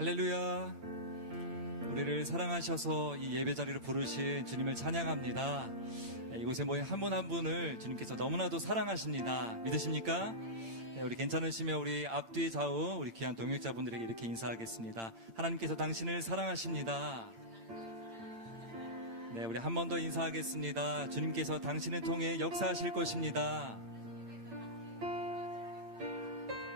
할렐루야. 우리를 사랑하셔서 이 예배 자리를 부르신 주님을 찬양합니다. 이곳에 모인 한 분 한 분을 주님께서 너무나도 사랑하십니다. 믿으십니까? 우리 괜찮으시면 우리 앞뒤 좌우 우리 귀한 동역자분들에게 이렇게 인사하겠습니다. 하나님께서 당신을 사랑하십니다. 네, 우리 한 번 더 인사하겠습니다. 주님께서 당신을 통해 역사하실 것입니다.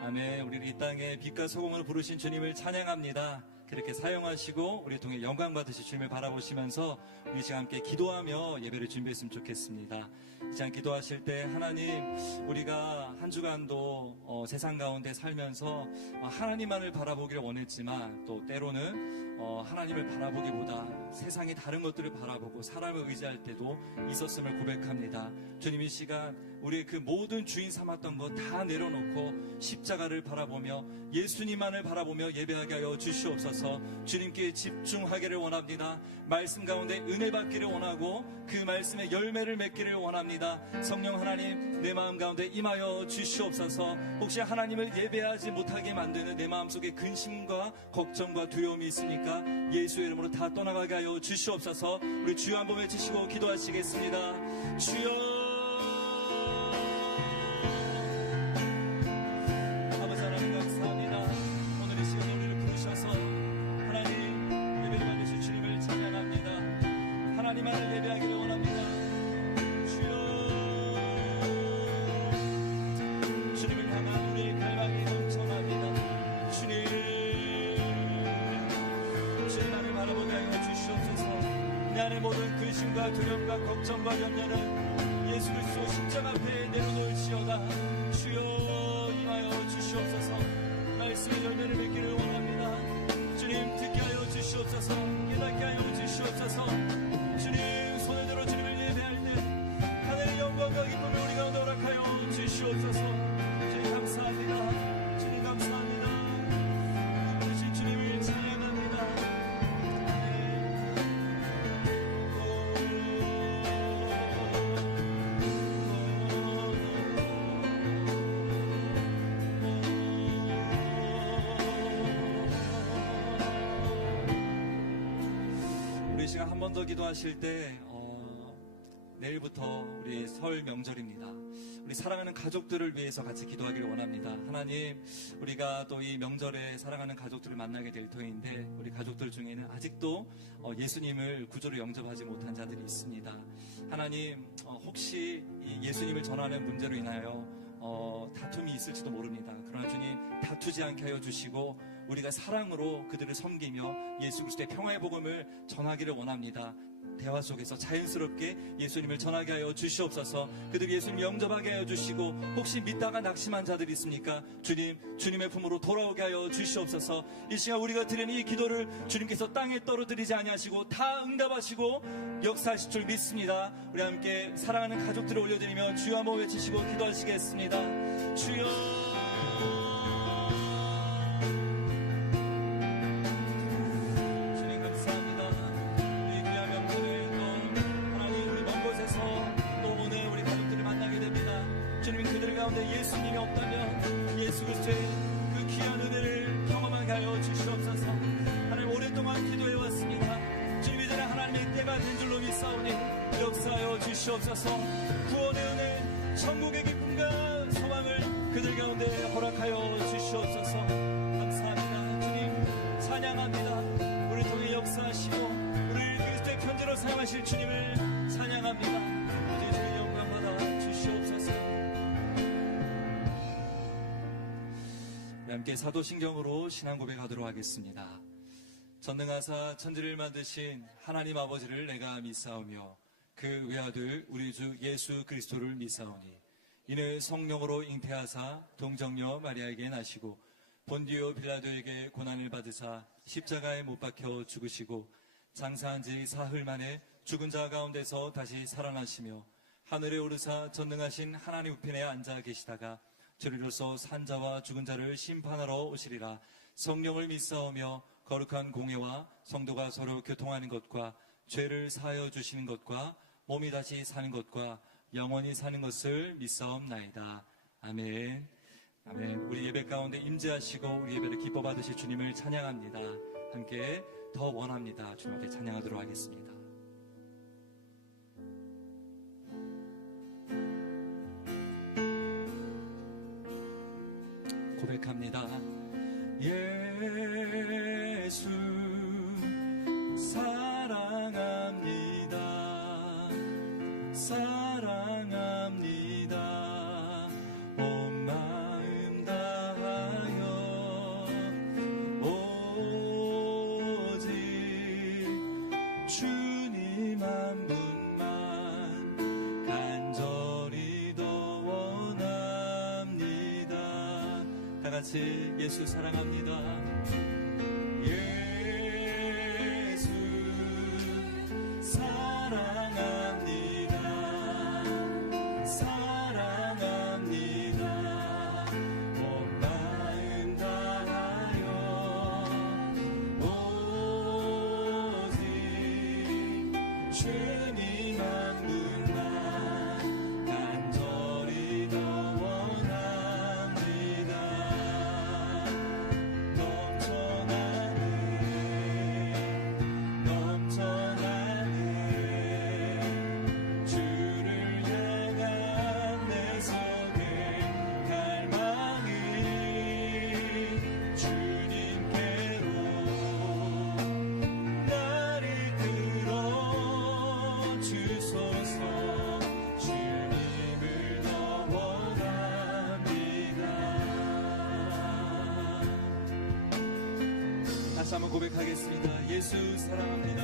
아멘. 우리를 이 땅에 빛과 소금으로 부르신 주님을 찬양합니다. 그렇게 사용하시고 우리 통해 영광 받으실 주님을 바라보시면서 우리 시간 함께 기도하며 예배를 준비했으면 좋겠습니다. 이 시간 기도하실 때 하나님, 우리가 한 주간도 세상 가운데 살면서 하나님만을 바라보기를 원했지만 또 때로는 하나님을 바라보기보다 세상의 다른 것들을 바라보고 사람을 의지할 때도 있었음을 고백합니다. 주님, 이 시간 우리의 그 모든 주인 삼았던 것 다 내려놓고 십자가를 바라보며 예수님만을 바라보며 예배하게 하여 주시옵소서. 주님께 집중하기를 원합니다. 말씀 가운데 은혜 받기를 원하고 그 말씀의 열매를 맺기를 원합니다. 성령 하나님, 내 마음 가운데 임하여 주시옵소서. 혹시 하나님을 예배하지 못하게 만드는 내 마음속에 근심과 걱정과 두려움이 있으니까 예수의 이름으로 다 떠나가게 하여 주시옵소서. 우리 주여 한번 외치시고 기도하시겠습니다. 주여, 아버지 하나님 감사합니다. 오늘 이 시간 우리를 부르셔서 하나님 예배를 받으실 주님을 찬양합니다. 하나님만을 예배하기를 원합니다. 주여, 주님을 향한 우리의 갈망이 넘쳐납니다. 주님 나를 바라보게 하여 주시옵소서. 내 안의 모든 근심과 두려움과 걱정과 염려는 예수 그리스도 십자가 앞에 내려놓을지어다. 주여 임하여 주시옵소서. 말씀의 열매를 맺기를 원합니다. 주님 듣게 하여 주시옵소서. 깨닫게 하여 주시옵소서. 주님 손을 들어 주님을 예배할 때 하늘의 영광과 기쁨을 우리 가운데 허락하여 주시옵소서. 주님 감사합니다. 주님 감사합니다. 부르신 주님을 찬양합니다. 우리 시간 한 번 더 기도하실 때 내일부터 우리 설 명절입니다. 우리 사랑하는 가족들을 위해서 같이 기도하기를 원합니다. 하나님, 우리가 또 이 명절에 사랑하는 가족들을 만나게 될 터인데 우리 가족들 중에는 아직도 예수님을 구주로 영접하지 못한 자들이 있습니다. 하나님, 혹시 이 예수님을 전하는 문제로 인하여 다툼이 있을지도 모릅니다. 그러나 주님, 다투지 않게 하여 주시고 우리가 사랑으로 그들을 섬기며 예수 그리스도의 평화의 복음을 전하기를 원합니다. 대화 속에서 자연스럽게 예수님을 전하게 하여 주시옵소서. 그들이 예수님 영접하게 하여 주시고 혹시 믿다가 낙심한 자들이 있습니까? 주님의 품으로 돌아오게 하여 주시옵소서. 이 시간 우리가 드리는 이 기도를 주님께서 땅에 떨어뜨리지 아니하시고 다 응답하시고 역사하실 줄 믿습니다. 우리 함께 사랑하는 가족들을 올려드리며 주여 한번 외치시고 기도하시겠습니다. 주여, 예수님이 없다면 예수 그리스도의 그 귀한 은혜를 경험하게 하여 주시옵소서. 하나님, 오랫동안 기도해왔습니다. 주님, 이제는 하나님의 때가 된 줄로 믿사오니 역사하여 주시옵소서. 구원의 은혜, 천국의 기쁨과 소망을 그들 가운데 허락하여 주시옵소서. 감사합니다. 주님 찬양합니다. 우리 통해 역사하시고 우리 그리스도의 편지로 사용하실 주님을 찬양합니다. 아버지, 주의 영광 받아 주시옵소서. 함께 사도신경으로 신앙 고백하도록 하겠습니다. 전능하사 천지를 만드신 하나님 아버지를 내가 믿사오며 그 외아들 우리 주 예수 그리스도를 믿사오니 이는 성령으로 잉태하사 동정녀 마리아에게 나시고 본디오 빌라도에게 고난을 받으사 십자가에 못 박혀 죽으시고 장사한 지 사흘 만에 죽은 자 가운데서 다시 살아나시며 하늘에 오르사 전능하신 하나님 우편에 앉아 계시다가 저리로서 산자와 죽은 자를 심판하러 오시리라. 성령을 믿사오며 거룩한 공회와 성도가 서로 교통하는 것과 죄를 사하여 주시는 것과 몸이 다시 사는 것과 영원히 사는 것을 믿사옵나이다. 아멘. 아멘. 우리 예배 가운데 임재하시고 우리 예배를 기뻐 받으실 주님을 찬양합니다. 함께 더 원합니다. 주님 앞에 찬양하도록 하겠습니다. 고백합니다. 예수 사랑합니다. 사랑합니다. 온 마음 다하여 오직 주님 한 분만 간절히 더 원합니다. 다 같이 예수 사랑합니다. 예수 사랑합니다. 사랑합니다. 온 마음 다하여 오직 주님 한 분만 간절히 더 원합니다. 넘쳐나네 주를 향한 내 속에 갈망이 주님께로 날 이끌어 주소서. 주님을 더 원합니다. 다시 한번 고백하겠습니다. 예수 사랑합니다.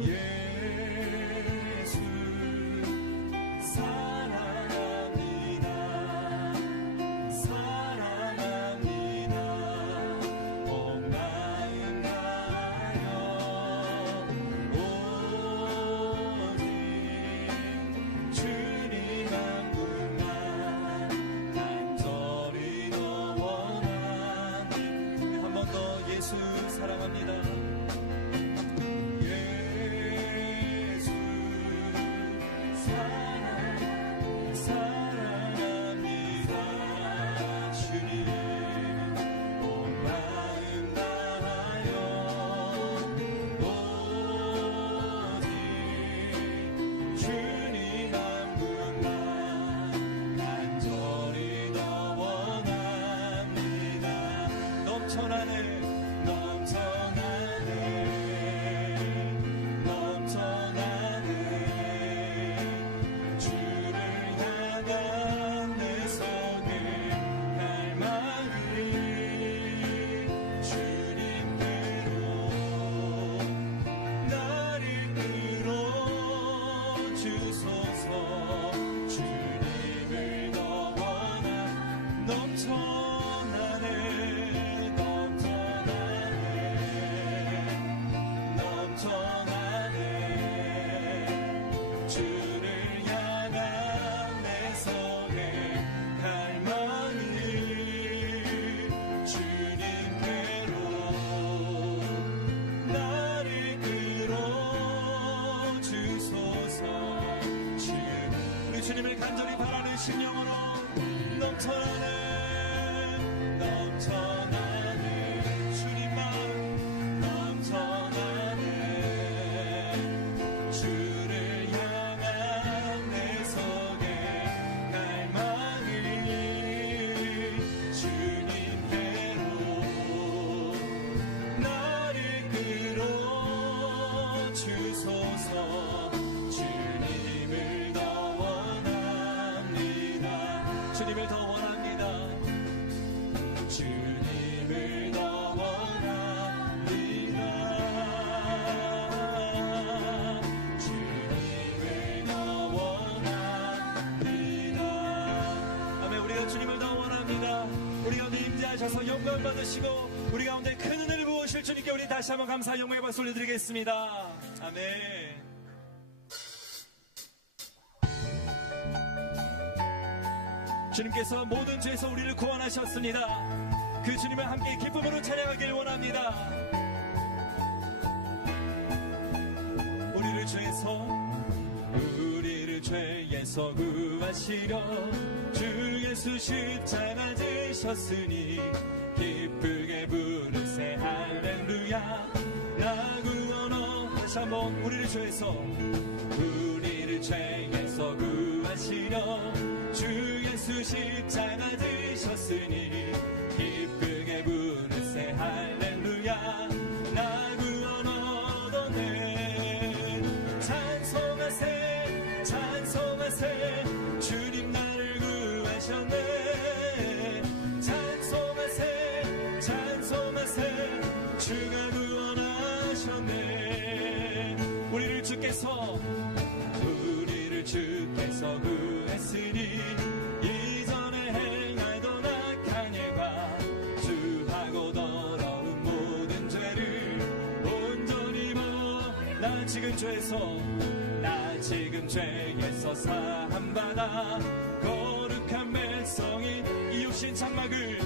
예수 사랑합니다. 사랑합니다. 온 마음 다하여 오직 주님 한 분만 간절히 더 원하니. 한 번 더 예수 사랑합니다. 예수 사랑합니다. 주님 온 마음 다하여 오직 주님 한 분만 간절히 더 원합니다. 넘쳐나네 주를 향한 내 속에 갈망이 주님께로 날 이끌어 주소서. 주님을 더 원하. 넘쳐나네 주를 향한 내 속에 갈망이 주님께로 날 이끌어 주소서. 우리 주님을 간절히 바라는 심령으로 넘쳐나네 주님 마음 넘쳐나네 주를 향한 내 속에 갈망이 주님께로 날 이끌어 주소서. 주님을 더 원합니다. 주님을 더 원합니다. 주님을 더 원합니다. 주님을 더 원합니다. 아멘. 우리가 주님을 더 원합니다. 우리 가운데 임재하셔서 영광 받으시고 우리 가운데 큰 은혜를 부으실 주님께 우리 다시 한번 감사 영광의 박수 올려드리겠습니다. 아멘. 주님께서 모든 죄에서 우리를 구원하셨습니다. 그 주님을 함께 기쁨으로 찬양하길 원합니다. 우리를 죄에서 구하시고 구하시려 주 예수 십자가 지셨으니 기쁘게 부르세 할렐루야. 나 구원어. 다시 한번 우리를 죄에서 구하시려 주 예수 십자가 지셨으니 기쁘게 부르세 할렐루야. 나 구원 얻었네. 찬송하세 찬송하세 주님 나를 구하셨네. 찬송하세 찬송하세 주가 구원하셨네. 우리를 주께서 구했으니 이전에 행하던 악한 일과 주하고 더러운 모든 죄를 온전히 나 지금 죄에서 사함받아 거룩한 백성인 이 육신 장막을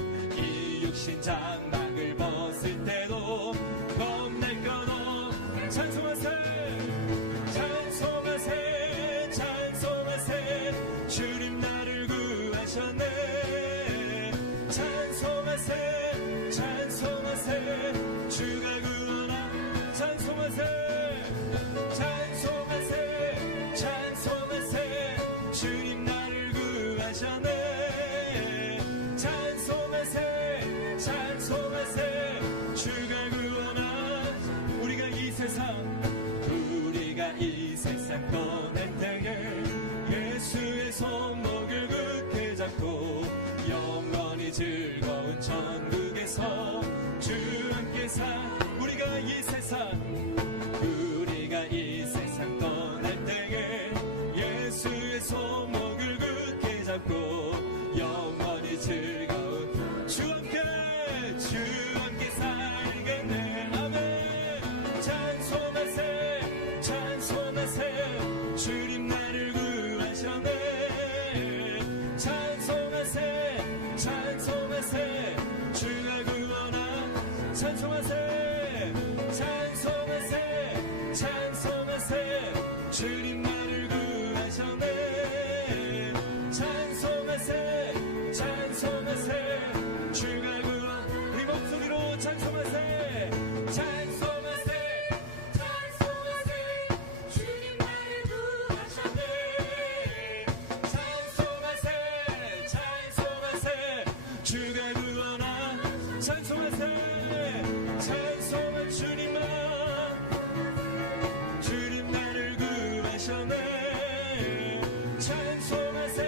벗을 때도 겁낼 것 없. 찬송하세 찬송하세 찬송하세 주님 나를 구하셨네. 찬송하세 찬송하세 주가 구원하. 찬송하세 찬송하세 찬송하세 주님 나를 구하셨네. 찬송하세 찬송하세 주가 구원하. 우리가 이 세상 떠날 때에 예수의 손목을 굳게 잡고 영원히 즐거운 천국에서 주 함께 우리가 이 세상 떠날 때에 예수의 손목을 굳게 잡고 영원히 즐거운 주 함께 살겠네. 아멘. 찬송하세 찬송하세 주님 나를 구하셨네. 찬송하세 찬송하세 주가 구원하. 찬송하세 찬송하세 찬송하세 주님 나를 구하셨네. 찬송하세 찬송하세 주가 구원. 우리 목소리로 찬송하세 찬송하세 찬송하세 주님 나를 구하셨네. 찬송하세 찬송하세 주가 구원하. 찬송하세 찬송한 주님 나를 구하셨네. 찬송하세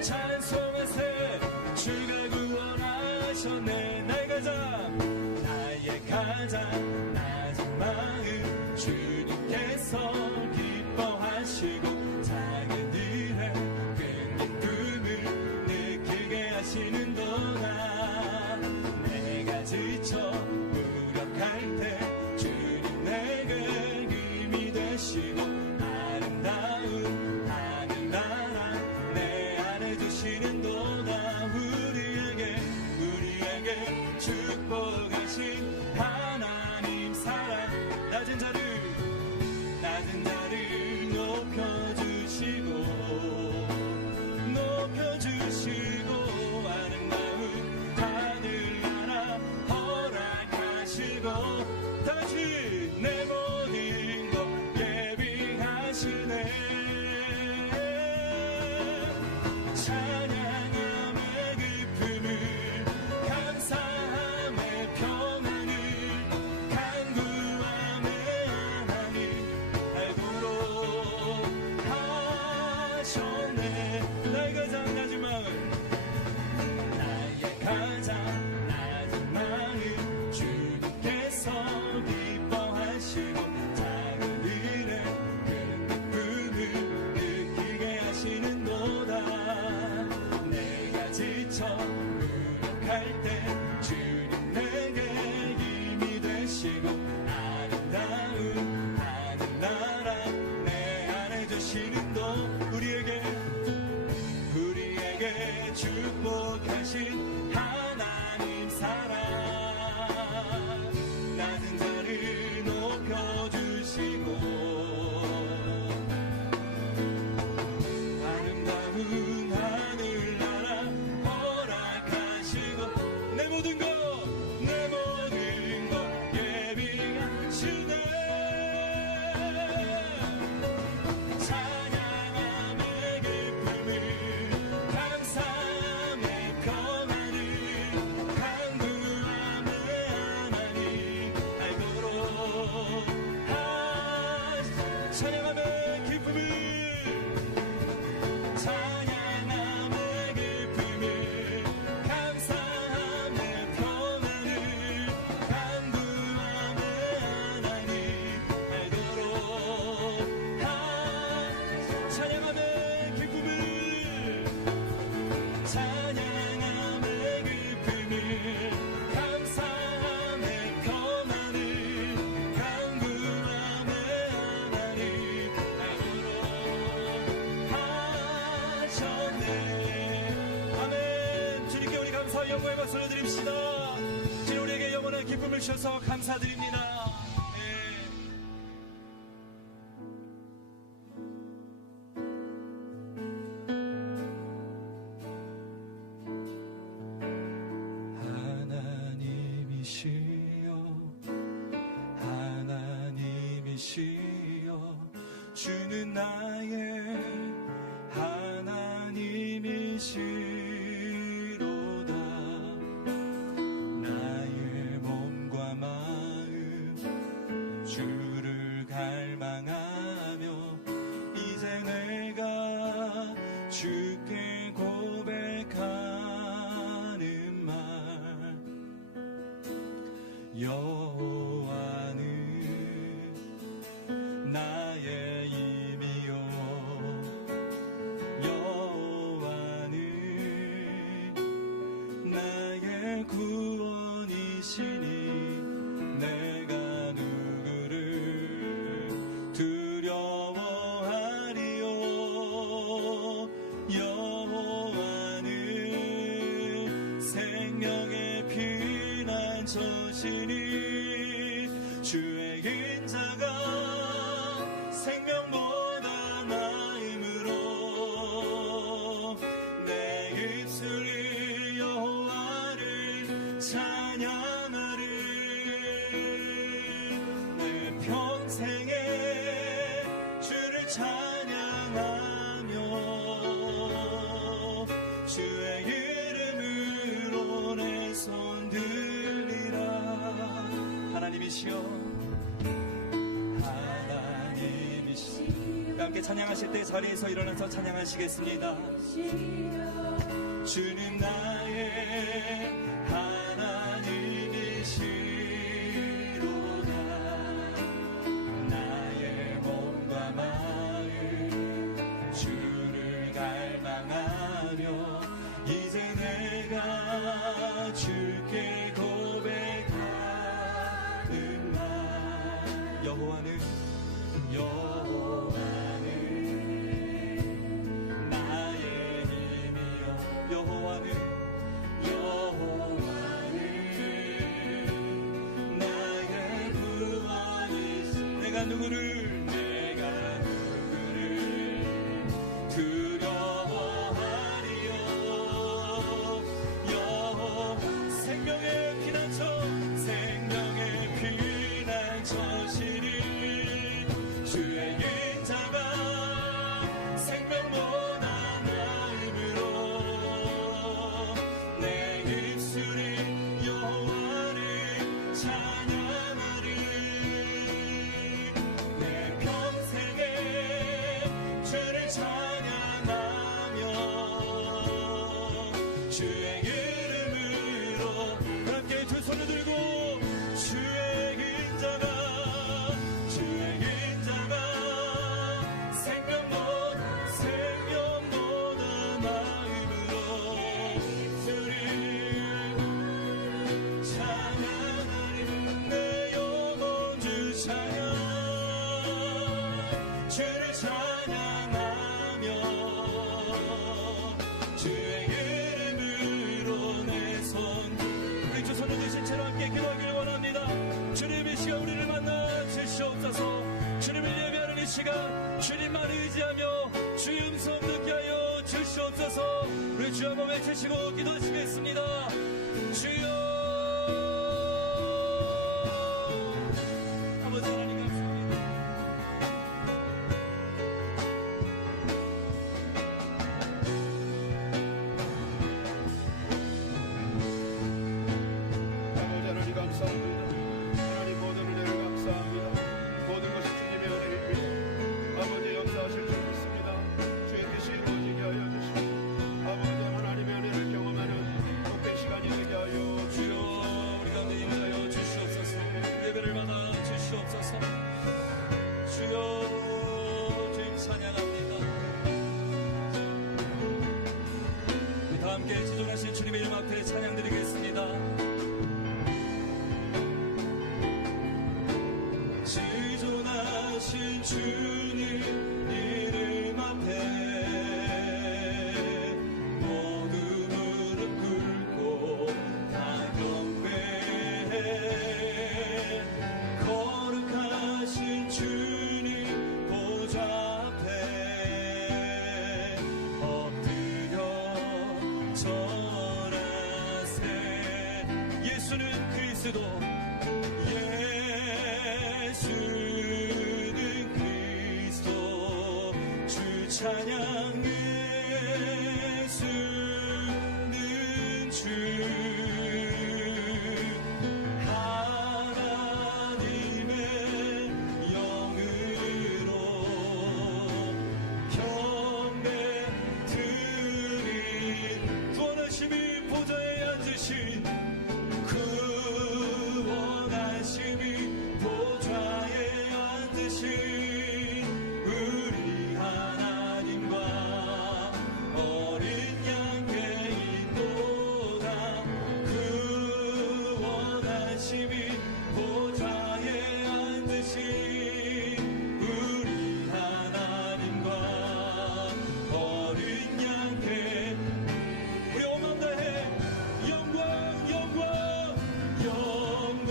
찬송하세 주가 구원하셨네. 나의 가장 낮은 마음 주님께서 기뻐하시고 작은 일에 큰 기쁨을 느끼게 하시는 동안 내가 지쳐 무력할 때 주님 내게 힘이 되시고 아름다운 하늘나라 내 안에 두시는 도다. 우리에게 축복하신 하나님 사랑. 낮은 자를 높여주시고 아름다운 하늘나라 허락하시고 다시 내 모든 것 예비하시네. 찬양함의 기쁨을 감사함의 평 모든 것 내 모든 것 예비하시네 찬양함의 기쁨을 감사함의 평안을 간구함의 하나님 알도록 찬양함의 기쁨을 찬양함의 기쁨을 감사함의 평안을 간구함의 하나님 알도록 찬양함의 기쁨을 찬양함의 기쁨을 감사함의 평안을 간구함의 하나님 알도록 하셨네 아멘 주님께 우리 감사와 영광의 박수를 드립시다 주님 우리에게 영원한 기쁨을 주셔서 감사드립니다 하나님이시여 주는 나의 하나님이시로다 나의 몸과 마음 주를 갈망하며 이제 내가 주께 고백하는 말 여호와는 나의 힘이요 여호와는 나의 구원이시니 내가 누구를 두려워하리요 여호와는 생명의 피난처시니 주의 인자가 생명보다 나음으로 내 입술이 여호와를 찬양하리 내 평생에 주를 찬양하며 주의 이름으로 내 손 들리라 하나님이시여 함께 찬양하실 때 자리에서 일어나서 찬양하시겠습니다. 주는 나의 하나님이시로다 나의 몸과 마음 주를 갈망하며 이제 내가 주께 고백하는 말 여호와는 나의 힘이요 여호와는 나의 구원이시 내가 누구를 두려워하리요 생명의 피난처시니 주의 인자가 생명보다 나음으로 내 입술이 여호와를 찬양하리 내 평생에 주를 찬양하며 주의 이름으로 함께 두 손을 들고 주의 인자가 주를 찬양하며 주의 이름으로 내 손 우리 두 손을 드신 채로 함께 기도하기를 원합니다. 주님의 시간 우리를 만나 주시옵소서. 주님을 예배하는 이 시간 주님만 의지하며 주의 음성 듣게 하여 주시옵소서. 우리 주 한번 외치시고 기도하시겠습니다. 주여 드리겠습니다. 지존하신 주님 이름 앞에 모두 무릎 꿇고 다 경배해. 거룩하신 주님 보좌 앞에 엎드려 절하세. 예수는 그리스도, 예수는 그리스도, 주 찬양. 예수는 주 하나님의 영으로 경배 드린 구원하심이 보좌에 앉으신 구원하심이 보좌에 앉으신 우리 하나님과 어린 양께 있도다. 구원하심이 보좌에 앉으신 우리 하나님과 어린 양께 우리 온 마음 다해 영광 영광 영광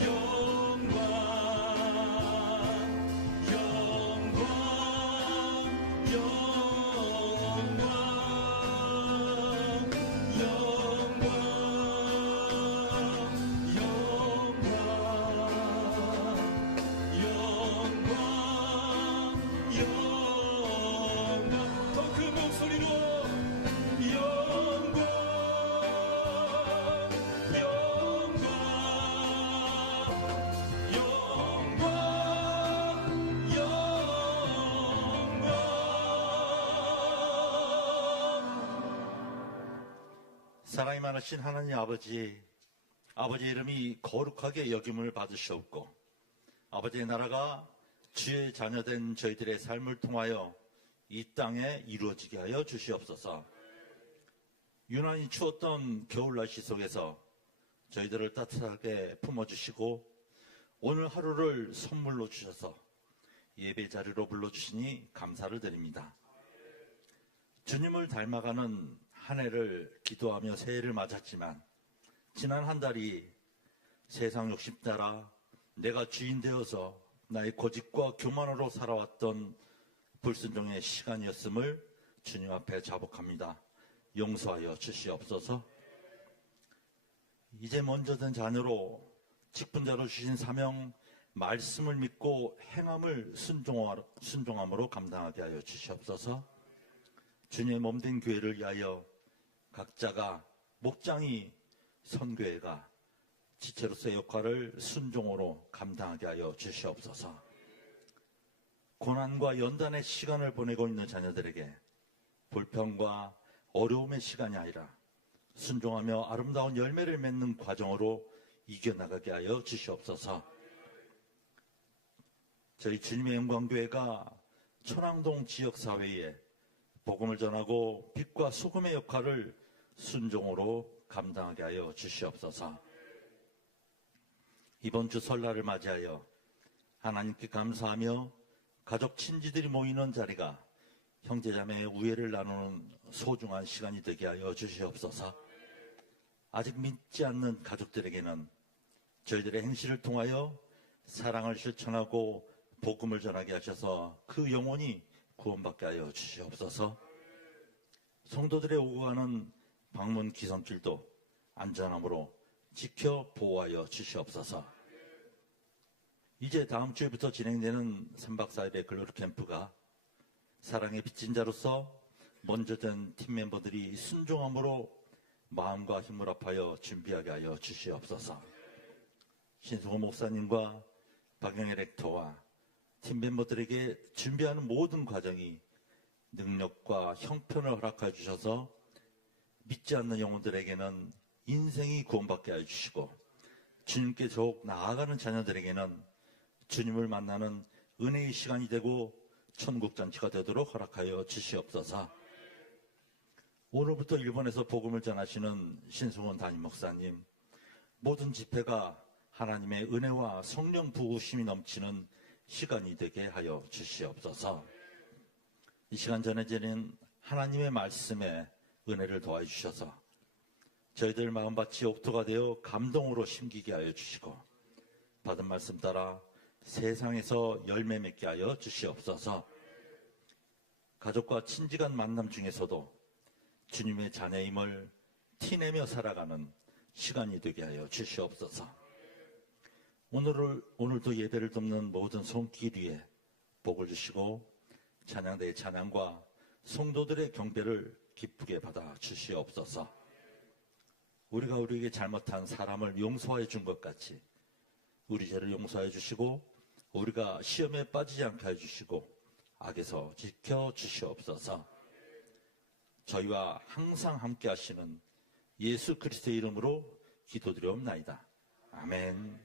영광 영광 영광 영광 더 큰 목소리로 영광 영광 영광 영광. 사랑이 많으신 하나님 아버지, 아버지의 이름이 거룩하게 여김을 받으시옵고 아버지의 나라가 주의 자녀된 저희들의 삶을 통하여 이 땅에 이루어지게 하여 주시옵소서. 유난히 추웠던 겨울 날씨 속에서 저희들을 따뜻하게 품어주시고 오늘 하루를 선물로 주셔서 예배 자리로 불러주시니 감사를 드립니다. 주님을 닮아가는 한 해를 기도하며 새해를 맞았지만 지난 한 달이 세상 욕심 따라 내가 주인 되어서 나의 고집과 교만으로 살아왔던 불순종의 시간이었음을 주님 앞에 자복합니다. 용서하여 주시옵소서. 이제 먼저 된 자녀로 직분자로 주신 사명 말씀을 믿고 행함을 순종함으로 감당하게 하여 주시옵소서. 주님의 몸된 교회를 위하여 각자가 목장이 선교회가 지체로서의 역할을 순종으로 감당하게 하여 주시옵소서. 고난과 연단의 시간을 보내고 있는 자녀들에게 불평과 어려움의 시간이 아니라 순종하며 아름다운 열매를 맺는 과정으로 이겨나가게 하여 주시옵소서. 저희 주님의 영광교회가 천왕동 지역사회에 복음을 전하고 빛과 소금의 역할을 순종으로 감당하게 하여 주시옵소서. 이번 주 설날을 맞이하여 하나님께 감사하며 가족 친지들이 모이는 자리가 형제자매의 우애를 나누는 소중한 시간이 되게 하여 주시옵소서. 아직 믿지 않는 가족들에게는 저희들의 행실을 통하여 사랑을 실천하고 복음을 전하게 하셔서 그 영혼이 구원받게 하여 주시옵소서. 성도들의 오고 가는 방문 기성길도 안전함으로 지켜 보호하여 주시옵소서. 이제 다음 주에부터 진행되는 3박 4일의 글로리 캠프가 사랑의 빚진 자로서 먼저 된 팀 멤버들이 순종함으로 마음과 힘을 합하여 준비하게 하여 주시옵소서. 신승호 목사님과 박영애 렉터와 팀 멤버들에게 준비하는 모든 과정이 능력과 형편을 허락해 주셔서 믿지 않는 영혼들에게는 인생이 구원받게 해주시고 주님께 더욱 나아가는 자녀들에게는 주님을 만나는 은혜의 시간이 되고 천국잔치가 되도록 허락하여 주시옵소서. 오늘부터 일본에서 복음을 전하시는 신승원 담임 목사님, 모든 집회가 하나님의 은혜와 성령 부으심이 넘치는 시간이 되게 하여 주시옵소서. 이 시간 전해지는 하나님의 말씀에 은혜를 더하여 주셔서 저희들 마음밭이 옥토가 되어 감동으로 심기게 하여 주시고, 받은 말씀 따라 세상에서 열매 맺게 하여 주시옵소서. 가족과 친지간 만남 중에서도 주님의 자녀임을 티내며 살아가는 시간이 되게 하여 주시옵소서. 오늘도 예배를 돕는 모든 손길 위에 복을 주시고, 찬양대의 찬양과 성도들의 경배를 기쁘게 받아 주시옵소서. 우리가 우리에게 잘못한 사람을 용서해 준 것 같이 우리 죄를 용서해 주시고, 우리가 시험에 빠지지 않게 해주시고, 악에서 지켜 주시옵소서. 저희와 항상 함께 하시는 예수 그리스도의 이름으로 기도드리옵나이다. 아멘.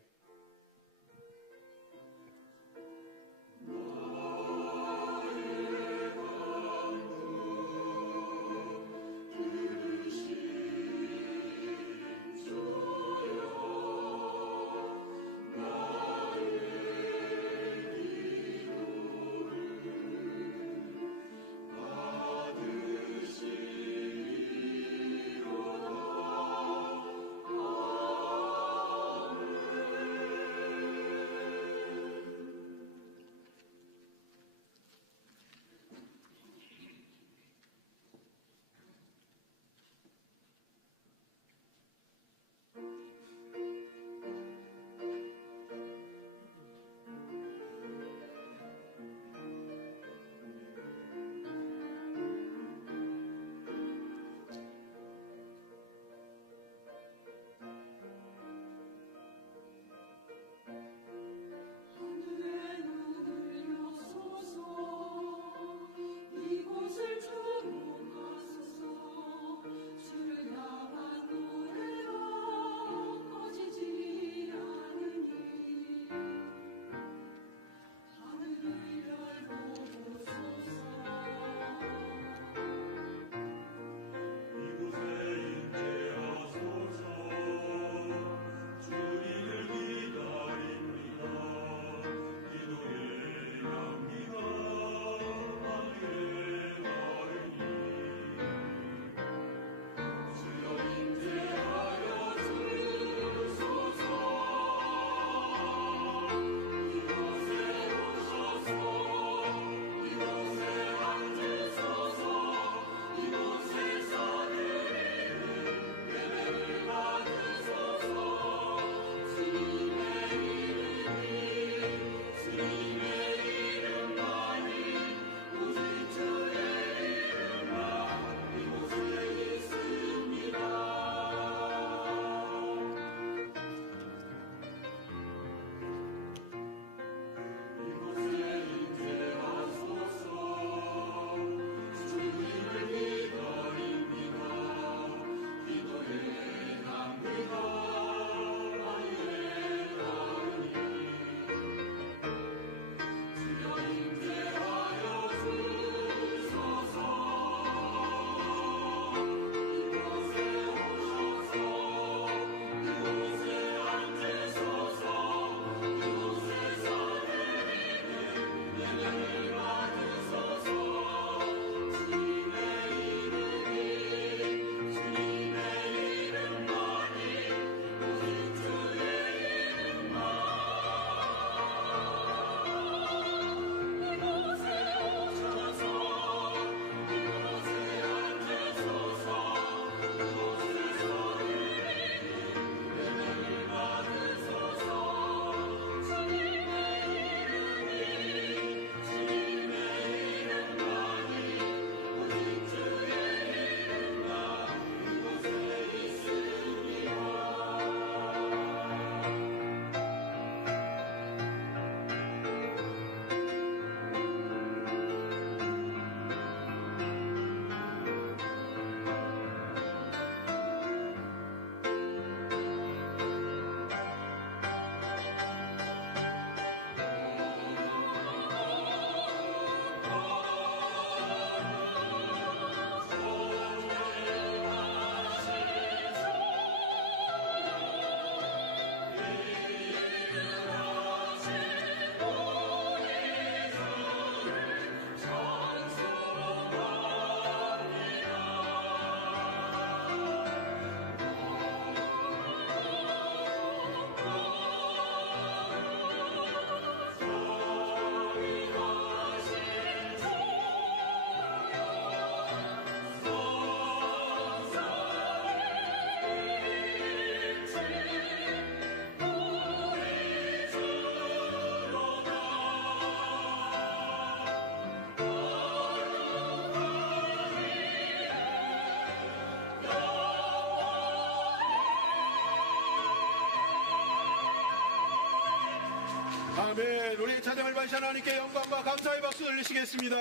아멘. 우리 찬양을 받으신 하나님께 영광과 감사의 박수 올리시겠습니다.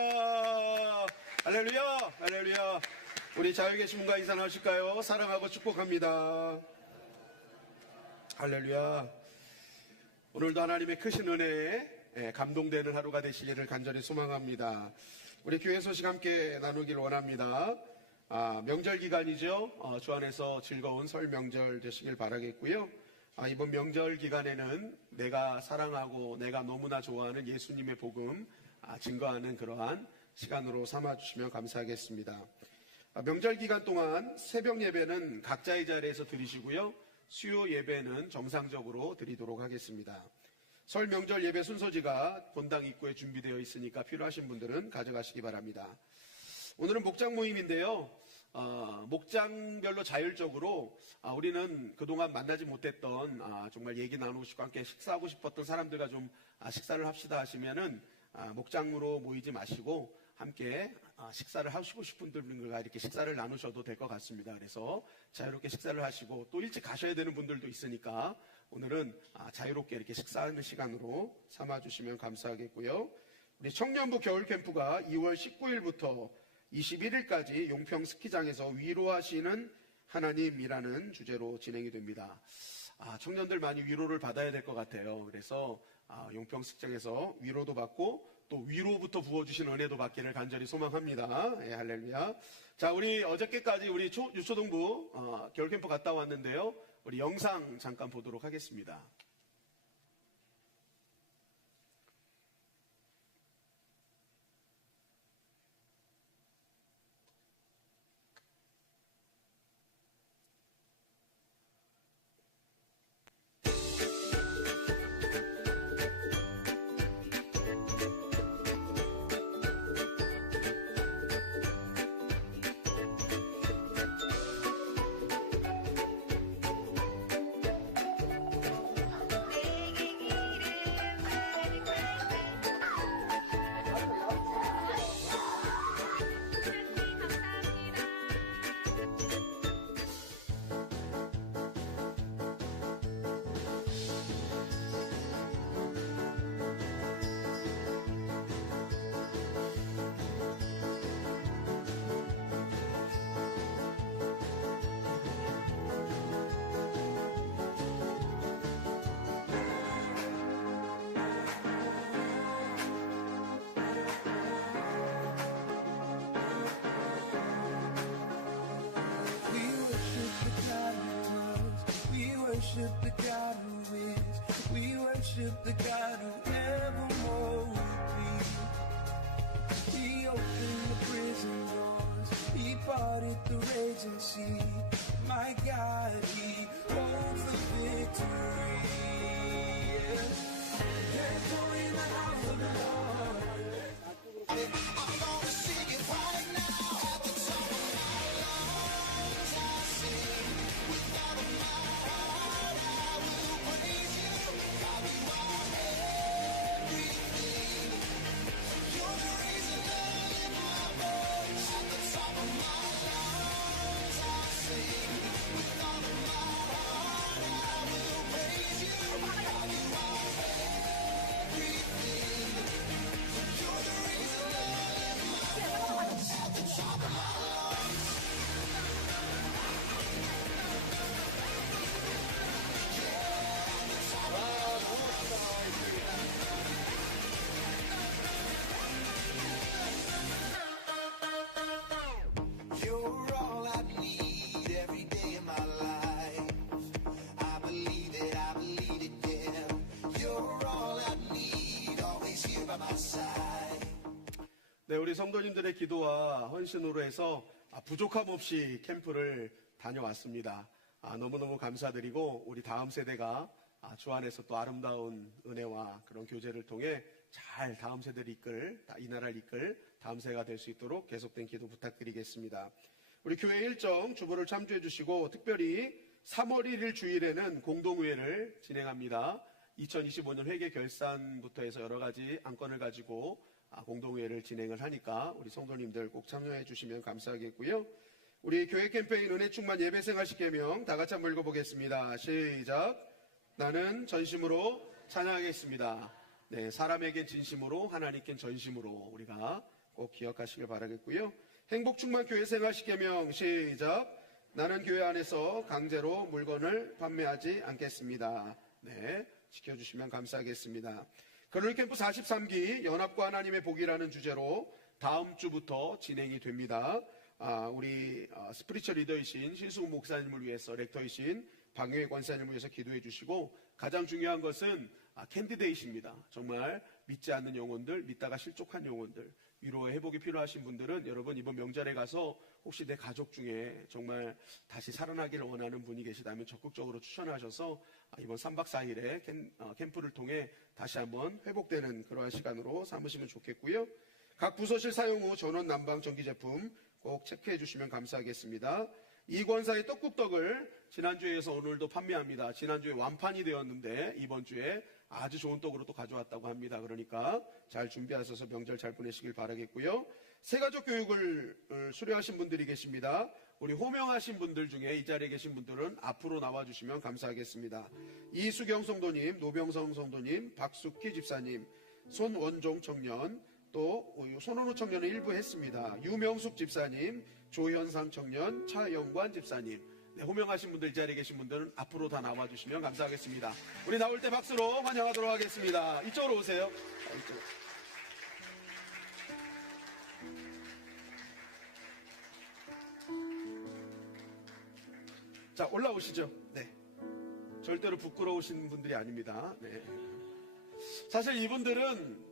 할렐루야, 할렐루야. 우리 자유 계신 분과 인사 나누실까요? 사랑하고 축복합니다. 할렐루야. 오늘도 하나님의 크신 은혜에 감동되는 하루가 되시기를 간절히 소망합니다. 우리 교회 소식 함께 나누길 원합니다. 명절 기간이죠. 주 안에서 즐거운 설 명절 되시길 바라겠고요. 이번 명절 기간에는 내가 사랑하고 내가 너무나 좋아하는 예수님의 복음 증거하는 그러한 시간으로 삼아주시면 감사하겠습니다. 명절 기간 동안 새벽 예배는 각자의 자리에서 드리시고요. 수요 예배는 정상적으로 드리도록 하겠습니다. 설 명절 예배 순서지가 본당 입구에 준비되어 있으니까 필요하신 분들은 가져가시기 바랍니다. 오늘은 목장 모임인데요. 목장별로 자율적으로 우리는 그동안 만나지 못했던 정말 얘기 나누고 싶고 함께 식사하고 싶었던 사람들과 좀 식사를 합시다 하시면은 목장으로 모이지 마시고 함께 식사를 하시고 싶은 분들과 이렇게 식사를 나누셔도 될 것 같습니다. 그래서 자유롭게 식사를 하시고 또 일찍 가셔야 되는 분들도 있으니까 오늘은 자유롭게 이렇게 식사하는 시간으로 삼아주시면 감사하겠고요. 우리 청년부 겨울 캠프가 2월 19일부터 21일까지 용평 스키장에서 위로하시는 하나님이라는 주제로 진행이 됩니다. 청년들 많이 위로를 받아야 될 것 같아요. 그래서 용평 스키장에서 위로도 받고 또 위로부터 부어주신 은혜도 받기를 간절히 소망합니다. 예, 할렐루야. 자, 우리 어저께까지 우리 유초동부 겨울 캠프 갔다 왔는데요. 우리 영상 잠깐 보도록 하겠습니다. worship the God who is. We worship the God who evermore will be. He opened the prison doors. He parted the raging sea. My God, He holds the victory. There's joy in the house of the Lord. I'm gonna sing it right now at the top of my lungs. I sing with all of my heart. I will praise you. God, you are everything. You're the reason I lift my voice at the top of my lungs. I sing with all of my heart. I will praise you. God, you are everything. You're the reason I lift my voice at the top of my lungs. You're all I need every day of my life. I believe it, yeah. You're all I need, always here by my side. 네, 우리 성도님들의 기도와 헌신으로 해서 부족함 없이 캠프를 다녀왔습니다. 너무너무 감사드리고 우리 다음 세대가 주 안에서 또 아름다운 은혜와 그런 교제를 통해 잘 다음 세대를 이 나라를 이끌 다음 세대가 될 수 있도록 계속된 기도 부탁드리겠습니다. 우리 교회 일정 주보를 참조해 주시고 특별히 3월 1일 주일에는 공동회를 진행합니다. 2025년 회계 결산부터 해서 여러 가지 안건을 가지고 공동회를 진행을 하니까 우리 성도님들 꼭 참여해 주시면 감사하겠고요. 우리 교회 캠페인 은혜 충만 예배 생활식 계명 다 같이 한번 읽어보겠습니다. 시작. 나는 전심으로 찬양하겠습니다. 네, 사람에겐 진심으로, 하나님께는 전심으로 우리가 꼭 기억하시길 바라겠고요. 행복 충만 교회 생활 십계명 시작. 나는 교회 안에서 강제로 물건을 판매하지 않겠습니다. 네, 지켜주시면 감사하겠습니다. 그럴 캠프 43기 연합과 하나님의 복이라는 주제로 다음 주부터 진행이 됩니다. 우리 스피리처 리더이신 신수훈 목사님을 위해서 렉터이신 박영애 권사님을 위해서 기도해 주시고, 가장 중요한 것은 캔디데이트입니다. 정말 믿지 않는 영혼들, 믿다가 실족한 영혼들, 위로의 회복이 필요하신 분들은 여러분 이번 명절에 가서 혹시 내 가족 중에 정말 다시 살아나기를 원하는 분이 계시다면 적극적으로 추천하셔서 이번 3박 4일의 캠프를 통해 다시 한번 회복되는 그러한 시간으로 삼으시면 좋겠고요. 각 부서실 사용 후 전원 난방 전기 제품 꼭 체크해 주시면 감사하겠습니다. 이권사의 떡국떡을 지난주에서 오늘도 판매합니다. 지난주에 완판이 되었는데 이번 주에 아주 좋은 떡으로 또 가져왔다고 합니다. 그러니까 잘 준비하셔서 명절 잘 보내시길 바라겠고요. 새가족 교육을 수료하신 분들이 계십니다. 우리 호명하신 분들 중에 이 자리에 계신 분들은 앞으로 나와주시면 감사하겠습니다. 이수경 성도님, 노병성 성도님, 박숙희 집사님, 손원종 청년, 또 손원우 청년은 일부 했습니다. 유명숙 집사님, 조현상 청년, 차영관 집사님, 네, 호명하신 분들, 이 자리에 계신 분들은 앞으로 다 나와주시면 감사하겠습니다. 우리 나올 때 박수로 환영하도록 하겠습니다. 이쪽으로 오세요. 이쪽. 자, 올라오시죠. 네, 절대로 부끄러우신 분들이 아닙니다. 네. 사실 이분들은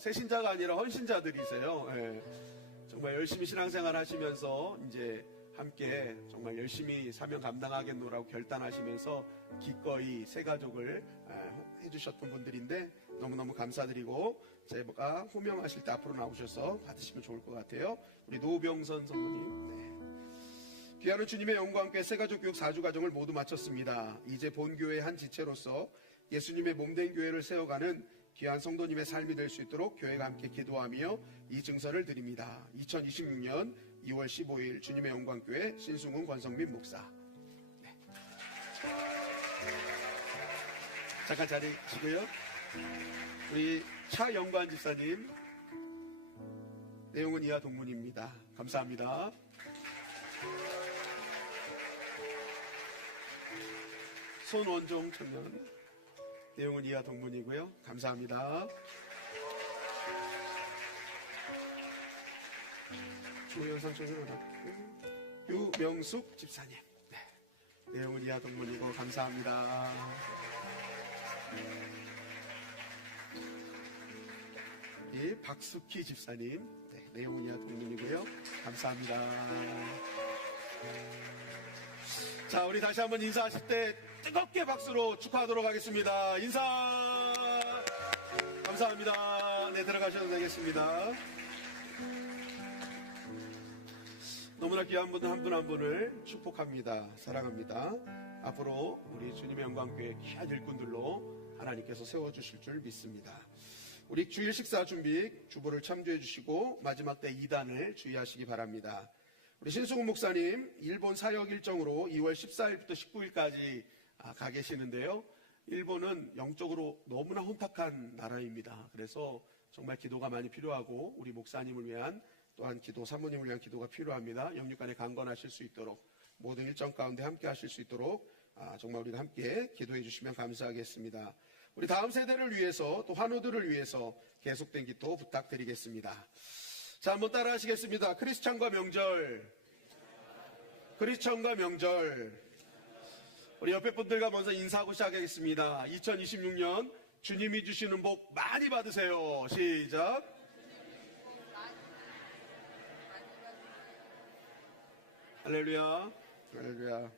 새신자가 아니라 헌신자들이세요. 네. 정말 열심히 신앙생활 하시면서 이제 함께 정말 열심히 사명 감당하겠노라고 결단하시면서 기꺼이 새 가족을 해주셨던 분들인데 너무너무 감사드리고, 제가 호명하실 때 앞으로 나오셔서 받으시면 좋을 것 같아요. 우리 노병선 성도님, 네. 귀하는 주님의 영광과 함께 새가족 교육 4주 과정을 모두 마쳤습니다. 이제 본교회의 한 지체로서 예수님의 몸된 교회를 세워가는 귀한 성도님의 삶이 될 수 있도록 교회가 함께 기도하며 이 증서를 드립니다. 2026년 2월 15일 주님의 영광교회 신승훈 권성민 목사. 네. 잠깐 자리 주시고요. 우리 차영관 집사님, 내용은 이하 동문입니다. 감사합니다. 손원종 청년, 내용은 이하 동문이고요. 감사합니다. 조현상 청년, 유명숙 집사님, 네, 내용은 이하 동문이고 감사합니다. 이 박숙희 집사님, 네, 내용은 이하 동문이고요. 감사합니다. 자, 우리 다시 한번 인사하실 때 뜨겁게 박수로 축하하도록 하겠습니다. 인사! 감사합니다. 네, 들어가셔도 되겠습니다. 너무나 귀한 분 한 분 한 분을 축복합니다. 사랑합니다. 앞으로 우리 주님의 영광교회 귀한 일꾼들로 하나님께서 세워주실 줄 믿습니다. 우리 주일 식사 준비 주보를 참조해 주시고 마지막 때 2단을 주의하시기 바랍니다. 우리 신승훈 목사님 일본 사역 일정으로 2월 14일부터 19일까지 가 계시는데요. 일본은 영적으로 너무나 혼탁한 나라입니다. 그래서 정말 기도가 많이 필요하고 우리 목사님을 위한 또한 기도, 사모님을 위한 기도가 필요합니다. 영육간에 강건하실 수 있도록 모든 일정 가운데 함께 하실 수 있도록 정말 우리가 함께 기도해 주시면 감사하겠습니다. 우리 다음 세대를 위해서 또 환우들을 위해서 계속된 기도 부탁드리겠습니다. 자, 한번 따라 하시겠습니다. 크리스찬과 명절. 크리스찬과 명절. 우리 옆에 분들과 먼저 인사하고 시작하겠습니다. 2026년 주님이 주시는 복 많이 받으세요. 시작. 할렐루야. 할렐루야.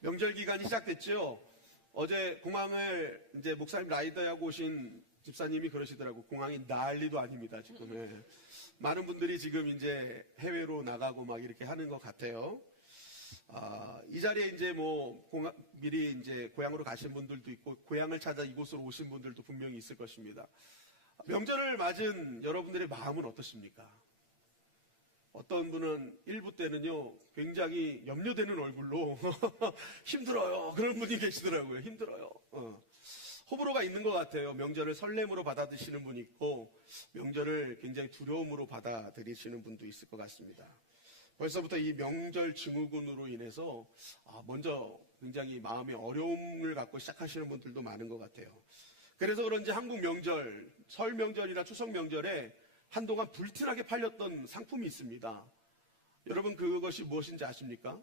명절 기간이 시작됐죠. 어제 공항을 이제 목사님 라이더하고 오신 집사님이 그러시더라고. 공항이 난리도 아닙니다, 지금. 예. 많은 분들이 지금 이제 해외로 나가고 막 이렇게 하는 것 같아요. 이 자리에 이제 뭐 미리 이제 고향으로 가신 분들도 있고 고향을 찾아 이곳으로 오신 분들도 분명히 있을 것입니다. 명절을 맞은 여러분들의 마음은 어떠십니까? 어떤 분은 일부 때는요 굉장히 염려되는 얼굴로 힘들어요 그런 분이 계시더라고요. 힘들어요. 호불호가 있는 것 같아요. 명절을 설렘으로 받아들이시는 분이 있고 명절을 굉장히 두려움으로 받아들이시는 분도 있을 것 같습니다. 벌써부터 이 명절 증후군으로 인해서 먼저 굉장히 마음의 어려움을 갖고 시작하시는 분들도 많은 것 같아요. 그래서 그런지 한국 명절, 설 명절이나 추석 명절에 한동안 불티나게 팔렸던 상품이 있습니다. 여러분 그것이 무엇인지 아십니까?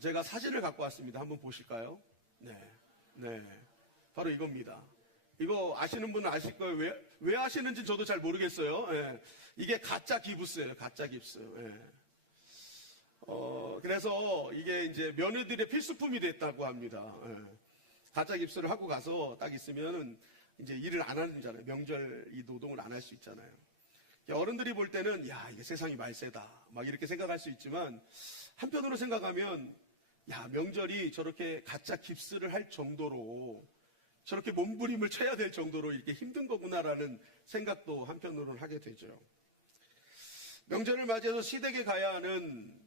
제가 사진을 갖고 왔습니다. 한번 보실까요? 네. 바로 이겁니다. 이거 아시는 분은 아실 거예요. 왜 아시는지 저도 잘 모르겠어요. 예. 이게 가짜 기부스예요. 가짜 깁스. 예. 그래서 이게 이제 며느리들의 필수품이 됐다고 합니다. 예. 가짜 깁스를 하고 가서 딱 있으면 이제 일을 안 하잖아요. 명절 이 노동을 안 할 수 있잖아요. 어른들이 볼 때는 야 이게 세상이 말세다 막 이렇게 생각할 수 있지만 한편으로 생각하면 야 명절이 저렇게 가짜 깁스를 할 정도로 저렇게 몸부림을 쳐야 될 정도로 이렇게 힘든 거구나라는 생각도 한편으로는 하게 되죠. 명절을 맞이해서 시댁에 가야 하는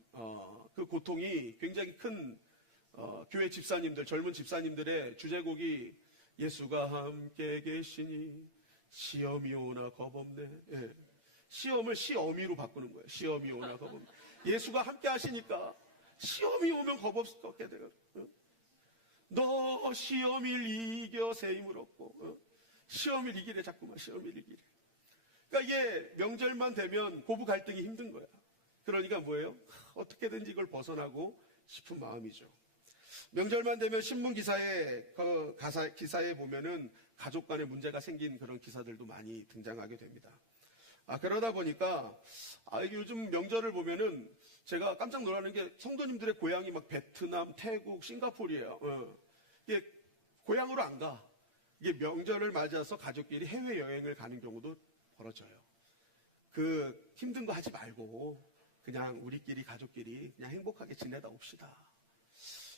그 고통이 굉장히 큰 교회 집사님들, 젊은 집사님들의 주제곡이 예수가 함께 계시니 시험이 오나 겁없네. 예. 시험을 시어미로 바꾸는 거예요. 시험이 오나 겁없네. 예수가 함께 하시니까 시험이 오면 겁없을 것 같게 돼요. 너 시험을 이겨 새 힘을 얻고 시험을 이기래 자꾸만 시험을 이기래. 그러니까 이게 명절만 되면 고부 갈등이 힘든 거야. 그러니까 뭐예요? 어떻게든지 이걸 벗어나고 싶은 마음이죠. 명절만 되면 신문 기사에 기사에 보면은 가족 간에 문제가 생긴 그런 기사들도 많이 등장하게 됩니다. 그러다 보니까 이게 요즘 명절을 보면은 제가 깜짝 놀라는 게 성도님들의 고향이 막 베트남, 태국, 싱가포르예요. 이게 고향으로 안 가. 이게 명절을 맞아서 가족끼리 해외 여행을 가는 경우도 벌어져요. 그 힘든 거 하지 말고 그냥 우리끼리 가족끼리 그냥 행복하게 지내다 옵시다.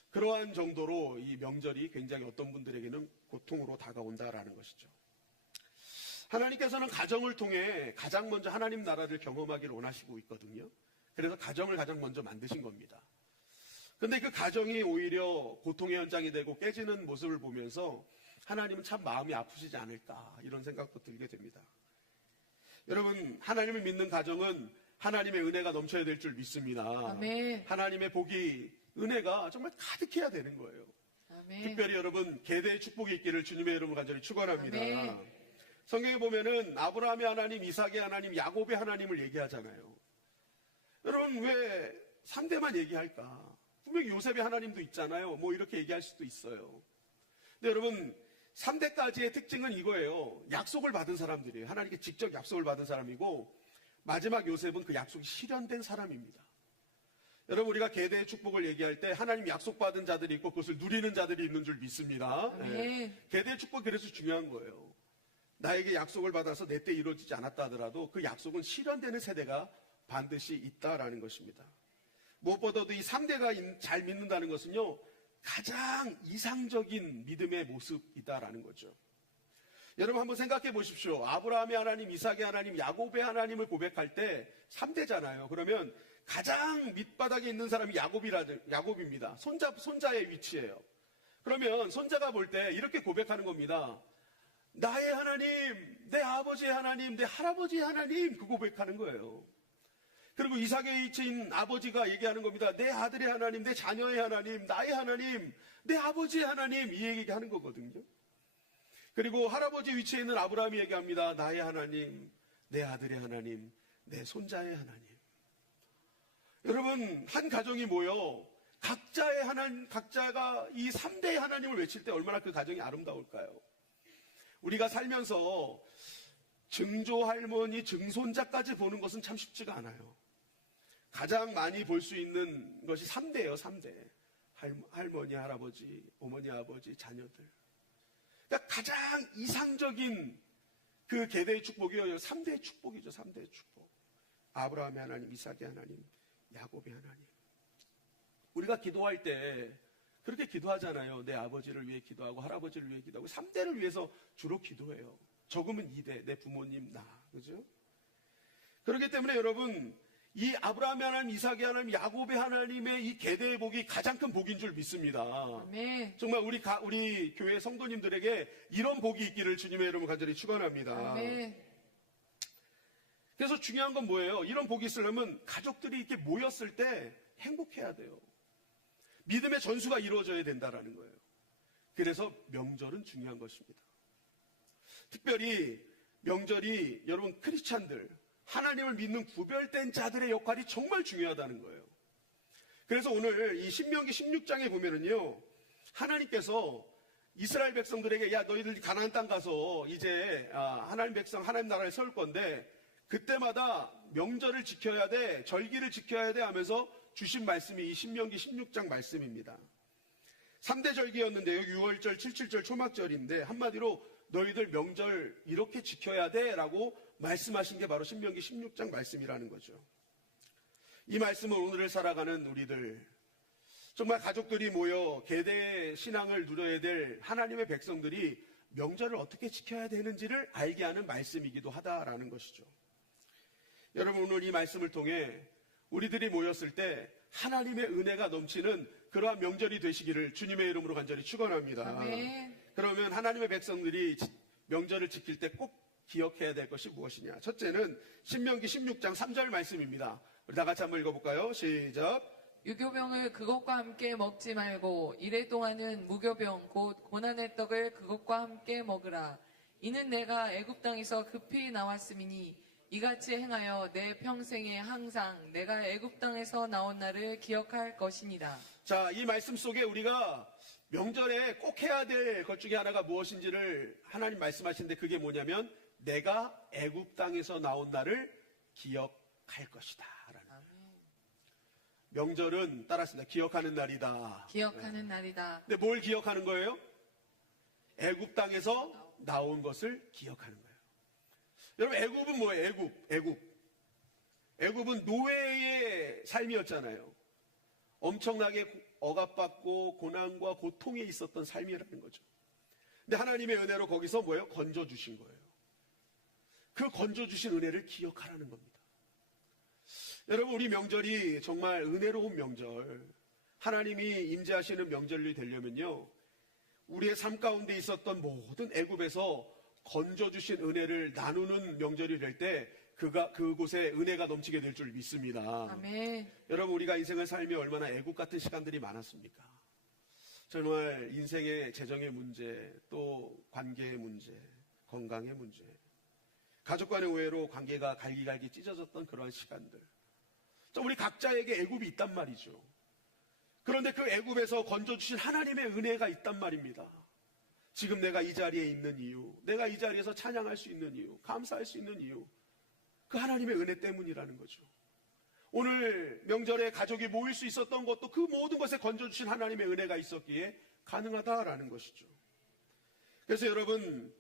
그러한 정도로 이 명절이 굉장히 어떤 분들에게는 고통으로 다가온다라는 것이죠. 하나님께서는 가정을 통해 가장 먼저 하나님 나라를 경험하기를 원하시고 있거든요. 그래서 가정을 가장 먼저 만드신 겁니다. 근데 그 가정이 오히려 고통의 현장이 되고 깨지는 모습을 보면서 하나님은 참 마음이 아프시지 않을까 이런 생각도 들게 됩니다. 여러분 하나님을 믿는 가정은 하나님의 은혜가 넘쳐야 될 줄 믿습니다. 아멘. 하나님의 복이 은혜가 정말 가득해야 되는 거예요. 아멘. 특별히 여러분 계대의 축복이 있기를 주님의 이름으로 간절히 축원합니다. 아멘. 성경에 보면은 아브라함의 하나님, 이삭의 하나님, 야곱의 하나님을 얘기하잖아요. 여러분 왜 3대만 얘기할까? 분명히 요셉의 하나님도 있잖아요. 뭐 이렇게 얘기할 수도 있어요. 근데 여러분 3대까지의 특징은 이거예요. 약속을 받은 사람들이에요. 하나님께 직접 약속을 받은 사람이고 마지막 요셉은 그 약속이 실현된 사람입니다. 여러분 우리가 계대의 축복을 얘기할 때 하나님 약속받은 자들이 있고 그것을 누리는 자들이 있는 줄 믿습니다. 아멘. 계대의 축복이 그래서 중요한 거예요. 나에게 약속을 받아서 내 때 이루어지지 않았다 하더라도 그 약속은 실현되는 세대가 반드시 있다라는 것입니다. 무엇보다도 이 3대가 잘 믿는다는 것은요 가장 이상적인 믿음의 모습이다라는 거죠. 여러분 한번 생각해 보십시오. 아브라함의 하나님, 이삭의 하나님, 야곱의 하나님을 고백할 때 3대잖아요. 그러면 가장 밑바닥에 있는 사람이 야곱입니다. 손자의 위치예요. 그러면 손자가 볼 때 이렇게 고백하는 겁니다. 나의 하나님, 내 아버지의 하나님, 내 할아버지의 하나님, 그 고백하는 거예요. 그리고 이삭의 위치인 아버지가 얘기하는 겁니다. 내 아들의 하나님, 내 자녀의 하나님, 나의 하나님, 내 아버지의 하나님, 이 얘기하는 거거든요. 그리고 할아버지 위치에 있는 아브라함이 얘기합니다. 나의 하나님, 내 아들의 하나님, 내 손자의 하나님. 여러분, 한 가정이 모여 각자가 이 3대의 하나님을 외칠 때 얼마나 그 가정이 아름다울까요? 우리가 살면서 증조 할머니, 증손자까지 보는 것은 참 쉽지가 않아요. 가장 많이 볼 수 있는 것이 3대예요, 3대. 할머니, 할아버지, 어머니, 아버지, 자녀들. 그러니까 가장 이상적인 그 계대의 축복이요. 3대의 축복이죠, 3대의 축복. 아브라함의 하나님, 이삭의 하나님, 야곱의 하나님. 우리가 기도할 때 그렇게 기도하잖아요. 내 아버지를 위해 기도하고 할아버지를 위해 기도하고 3대를 위해서 주로 기도해요. 적으면 2대, 내 부모님, 나. 그죠? 그렇기 때문에 여러분 이 아브라함의 하나님, 이삭의 하나님, 야곱의 하나님의 이 계대의 복이 가장 큰 복인 줄 믿습니다. 아멘. 정말 우리 교회 성도님들에게 이런 복이 있기를 주님의 이름으로 간절히 축원합니다. 아멘. 그래서 중요한 건 뭐예요? 이런 복이 있으려면 가족들이 이렇게 모였을 때 행복해야 돼요. 믿음의 전수가 이루어져야 된다라는 거예요. 그래서 명절은 중요한 것입니다. 특별히 명절이 여러분 크리스찬들, 하나님을 믿는 구별된 자들의 역할이 정말 중요하다는 거예요. 그래서 오늘 이 신명기 16장에 보면은요, 하나님께서 이스라엘 백성들에게 야 너희들 가나안 땅 가서 이제 하나님 백성 하나님 나라를 세울 건데 그때마다 명절을 지켜야 돼, 절기를 지켜야 돼 하면서 주신 말씀이 이 신명기 16장 말씀입니다. 3대 절기였는데요. 6월절, 7.7절, 초막절인데 한마디로 너희들 명절 이렇게 지켜야 돼 라고 말씀하신 게 바로 신명기 16장 말씀이라는 거죠. 이 말씀은 오늘을 살아가는 우리들, 정말 가족들이 모여 계대 신앙을 누려야 될 하나님의 백성들이 명절을 어떻게 지켜야 되는지를 알게 하는 말씀이기도 하다라는 것이죠. 여러분, 오늘 이 말씀을 통해 우리들이 모였을 때 하나님의 은혜가 넘치는 그러한 명절이 되시기를 주님의 이름으로 간절히 축원합니다. 아멘. 그러면 하나님의 백성들이 명절을 지킬 때 꼭 기억해야 될 것이 무엇이냐? 첫째는 신명기 16장 3절 말씀입니다. 우리 다 같이 한번 읽어볼까요? 시작. 유교병을 그것과 함께 먹지 말고 이래 동안은 무교병 곧 고난의 떡을 그것과 함께 먹으라. 이는 내가 애굽 땅에서 급히 나왔음이니 이같이 행하여 내 평생에 항상 내가 애굽 땅에서 나온 날을 기억할 것이니라. 자, 이 말씀 속에 우리가 명절에 꼭 해야 될 것 중에 하나가 무엇인지를 하나님 말씀하시는데 그게 뭐냐면 내가 애굽 땅에서 나온 날을 기억할 것이다 라는 거예요. 명절은 따라합니다. 기억하는 날이다. 기억하는 날이다. 근데 뭘 기억하는 거예요? 애굽 땅에서 나온 것을 기억하는 거예요. 여러분, 애굽은 뭐예요? 애굽은 노예의 삶이었잖아요. 엄청나게 억압받고 고난과 고통에 있었던 삶이라는 거죠. 근데 하나님의 은혜로 거기서 뭐예요? 건져주신 거예요. 그 건져주신 은혜를 기억하라는 겁니다. 여러분, 우리 명절이 정말 은혜로운 명절, 하나님이 임재하시는 명절이 되려면요, 우리의 삶 가운데 있었던 모든 애굽에서 건져주신 은혜를 나누는 명절이 될 때 그곳에 은혜가 넘치게 될 줄 믿습니다. 아멘. 여러분, 우리가 인생을 살며 얼마나 애국 같은 시간들이 많았습니까? 정말 인생의 재정의 문제, 또 관계의 문제, 건강의 문제, 가족 간의 오해로 관계가 갈기갈기 찢어졌던 그러한 시간들. 우리 각자에게 애굽이 있단 말이죠. 그런데 그 애굽에서 건져주신 하나님의 은혜가 있단 말입니다. 지금 내가 이 자리에 있는 이유, 내가 이 자리에서 찬양할 수 있는 이유, 감사할 수 있는 이유, 그 하나님의 은혜 때문이라는 거죠. 오늘 명절에 가족이 모일 수 있었던 것도 그 모든 것에 건져주신 하나님의 은혜가 있었기에 가능하다라는 것이죠. 그래서 여러분,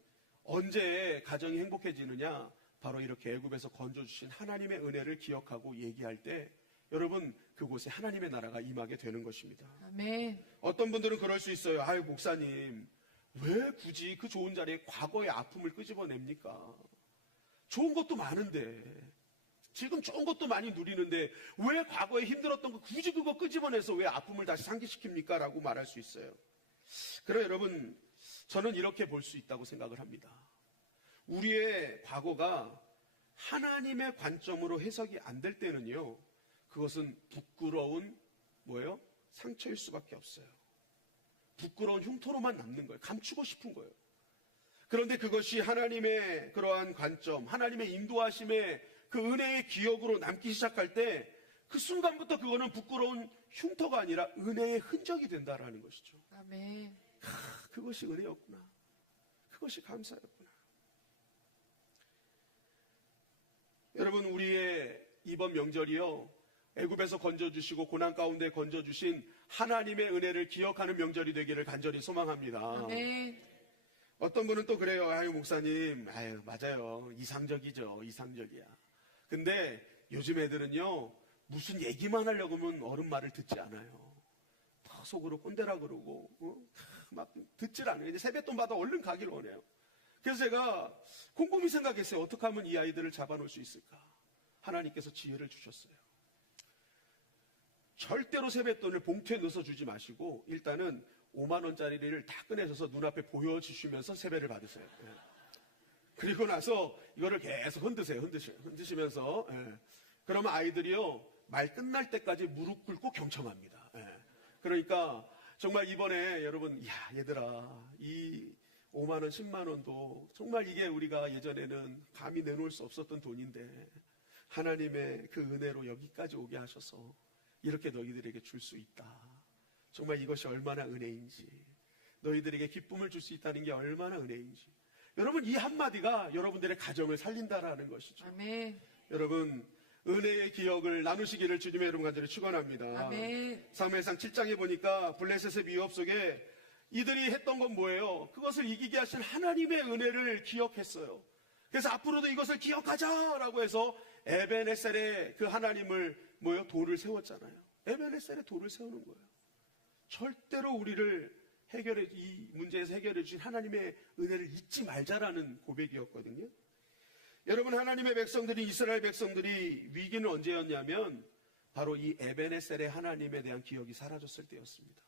언제 가정이 행복해지느냐? 바로 이렇게 애굽에서 건져주신 하나님의 은혜를 기억하고 얘기할 때 여러분, 그곳에 하나님의 나라가 임하게 되는 것입니다. 아멘. 어떤 분들은 그럴 수 있어요. 아유, 목사님, 왜 굳이 그 좋은 자리에 과거의 아픔을 끄집어냅니까? 좋은 것도 많은데, 지금 좋은 것도 많이 누리는데 왜 과거에 힘들었던 거 굳이 그거 끄집어내서 왜 아픔을 다시 상기시킵니까? 라고 말할 수 있어요. 그러나 여러분, 저는 이렇게 볼 수 있다고 생각을 합니다. 우리의 과거가 하나님의 관점으로 해석이 안 될 때는요, 그것은 부끄러운 뭐예요? 상처일 수밖에 없어요. 부끄러운 흉터로만 남는 거예요. 감추고 싶은 거예요. 그런데 그것이 하나님의 그러한 관점, 하나님의 인도하심의 그 은혜의 기억으로 남기 시작할 때 그 순간부터 그거는 부끄러운 흉터가 아니라 은혜의 흔적이 된다라는 것이죠. 아멘. 그것이 은혜였구나. 그것이 감사였구나. 여러분, 우리의 이번 명절이요, 애굽에서 건져주시고 고난 가운데 건져주신 하나님의 은혜를 기억하는 명절이 되기를 간절히 소망합니다. 아멘. 어떤 분은 또 그래요. 아유, 목사님, 아유, 맞아요. 이상적이죠. 이상적이야. 근데 요즘 애들은요, 무슨 얘기만 하려고 하면 어른 말을 듣지 않아요. 다 속으로 꼰대라 그러고, 막 듣질 않아요. 이제 세뱃돈 받아 얼른 가길 원해요. 그래서 제가 곰곰이 생각했어요. 어떻게 하면 이 아이들을 잡아놓을 수 있을까? 하나님께서 지혜를 주셨어요. 절대로 세뱃돈을 봉투에 넣어서 주지 마시고 일단은 5만 원짜리를 다 꺼내셔서 눈앞에 보여주시면서 세배를 받으세요. 예. 그리고 나서 이거를 계속 흔드시면서 예. 그러면 아이들이요 말 끝날 때까지 무릎 꿇고 경청합니다. 예. 그러니까 정말 이번에 여러분 야 얘들아 이 5만 원 10만 원도 정말 이게 우리가 예전에는 감히 내놓을 수 없었던 돈인데 하나님의 그 은혜로 여기까지 오게 하셔서 이렇게 너희들에게 줄 수 있다. 정말 이것이 얼마나 은혜인지, 너희들에게 기쁨을 줄 수 있다는 게 얼마나 은혜인지. 여러분 이 한마디가 여러분들의 가정을 살린다라는 것이죠. 아멘. 여러분 은혜의 기억을 나누시기를 주님의 이름 간절히 축원합니다. 아멘. 사무엘상 7장에 보니까 블레셋의 위협 속에 이들이 했던 건 뭐예요? 그것을 이기게 하신 하나님의 은혜를 기억했어요. 그래서 앞으로도 이것을 기억하자라고 해서 에벤에셀의 그 하나님을 돌을 세웠잖아요. 에벤에셀의 돌을 세우는 거예요. 절대로 우리를 이 문제에서 해결해 주신 하나님의 은혜를 잊지 말자라는 고백이었거든요. 여러분 하나님의 백성들이 이스라엘 백성들이 위기는 언제였냐면 바로 이 에벤에셀의 하나님에 대한 기억이 사라졌을 때였습니다.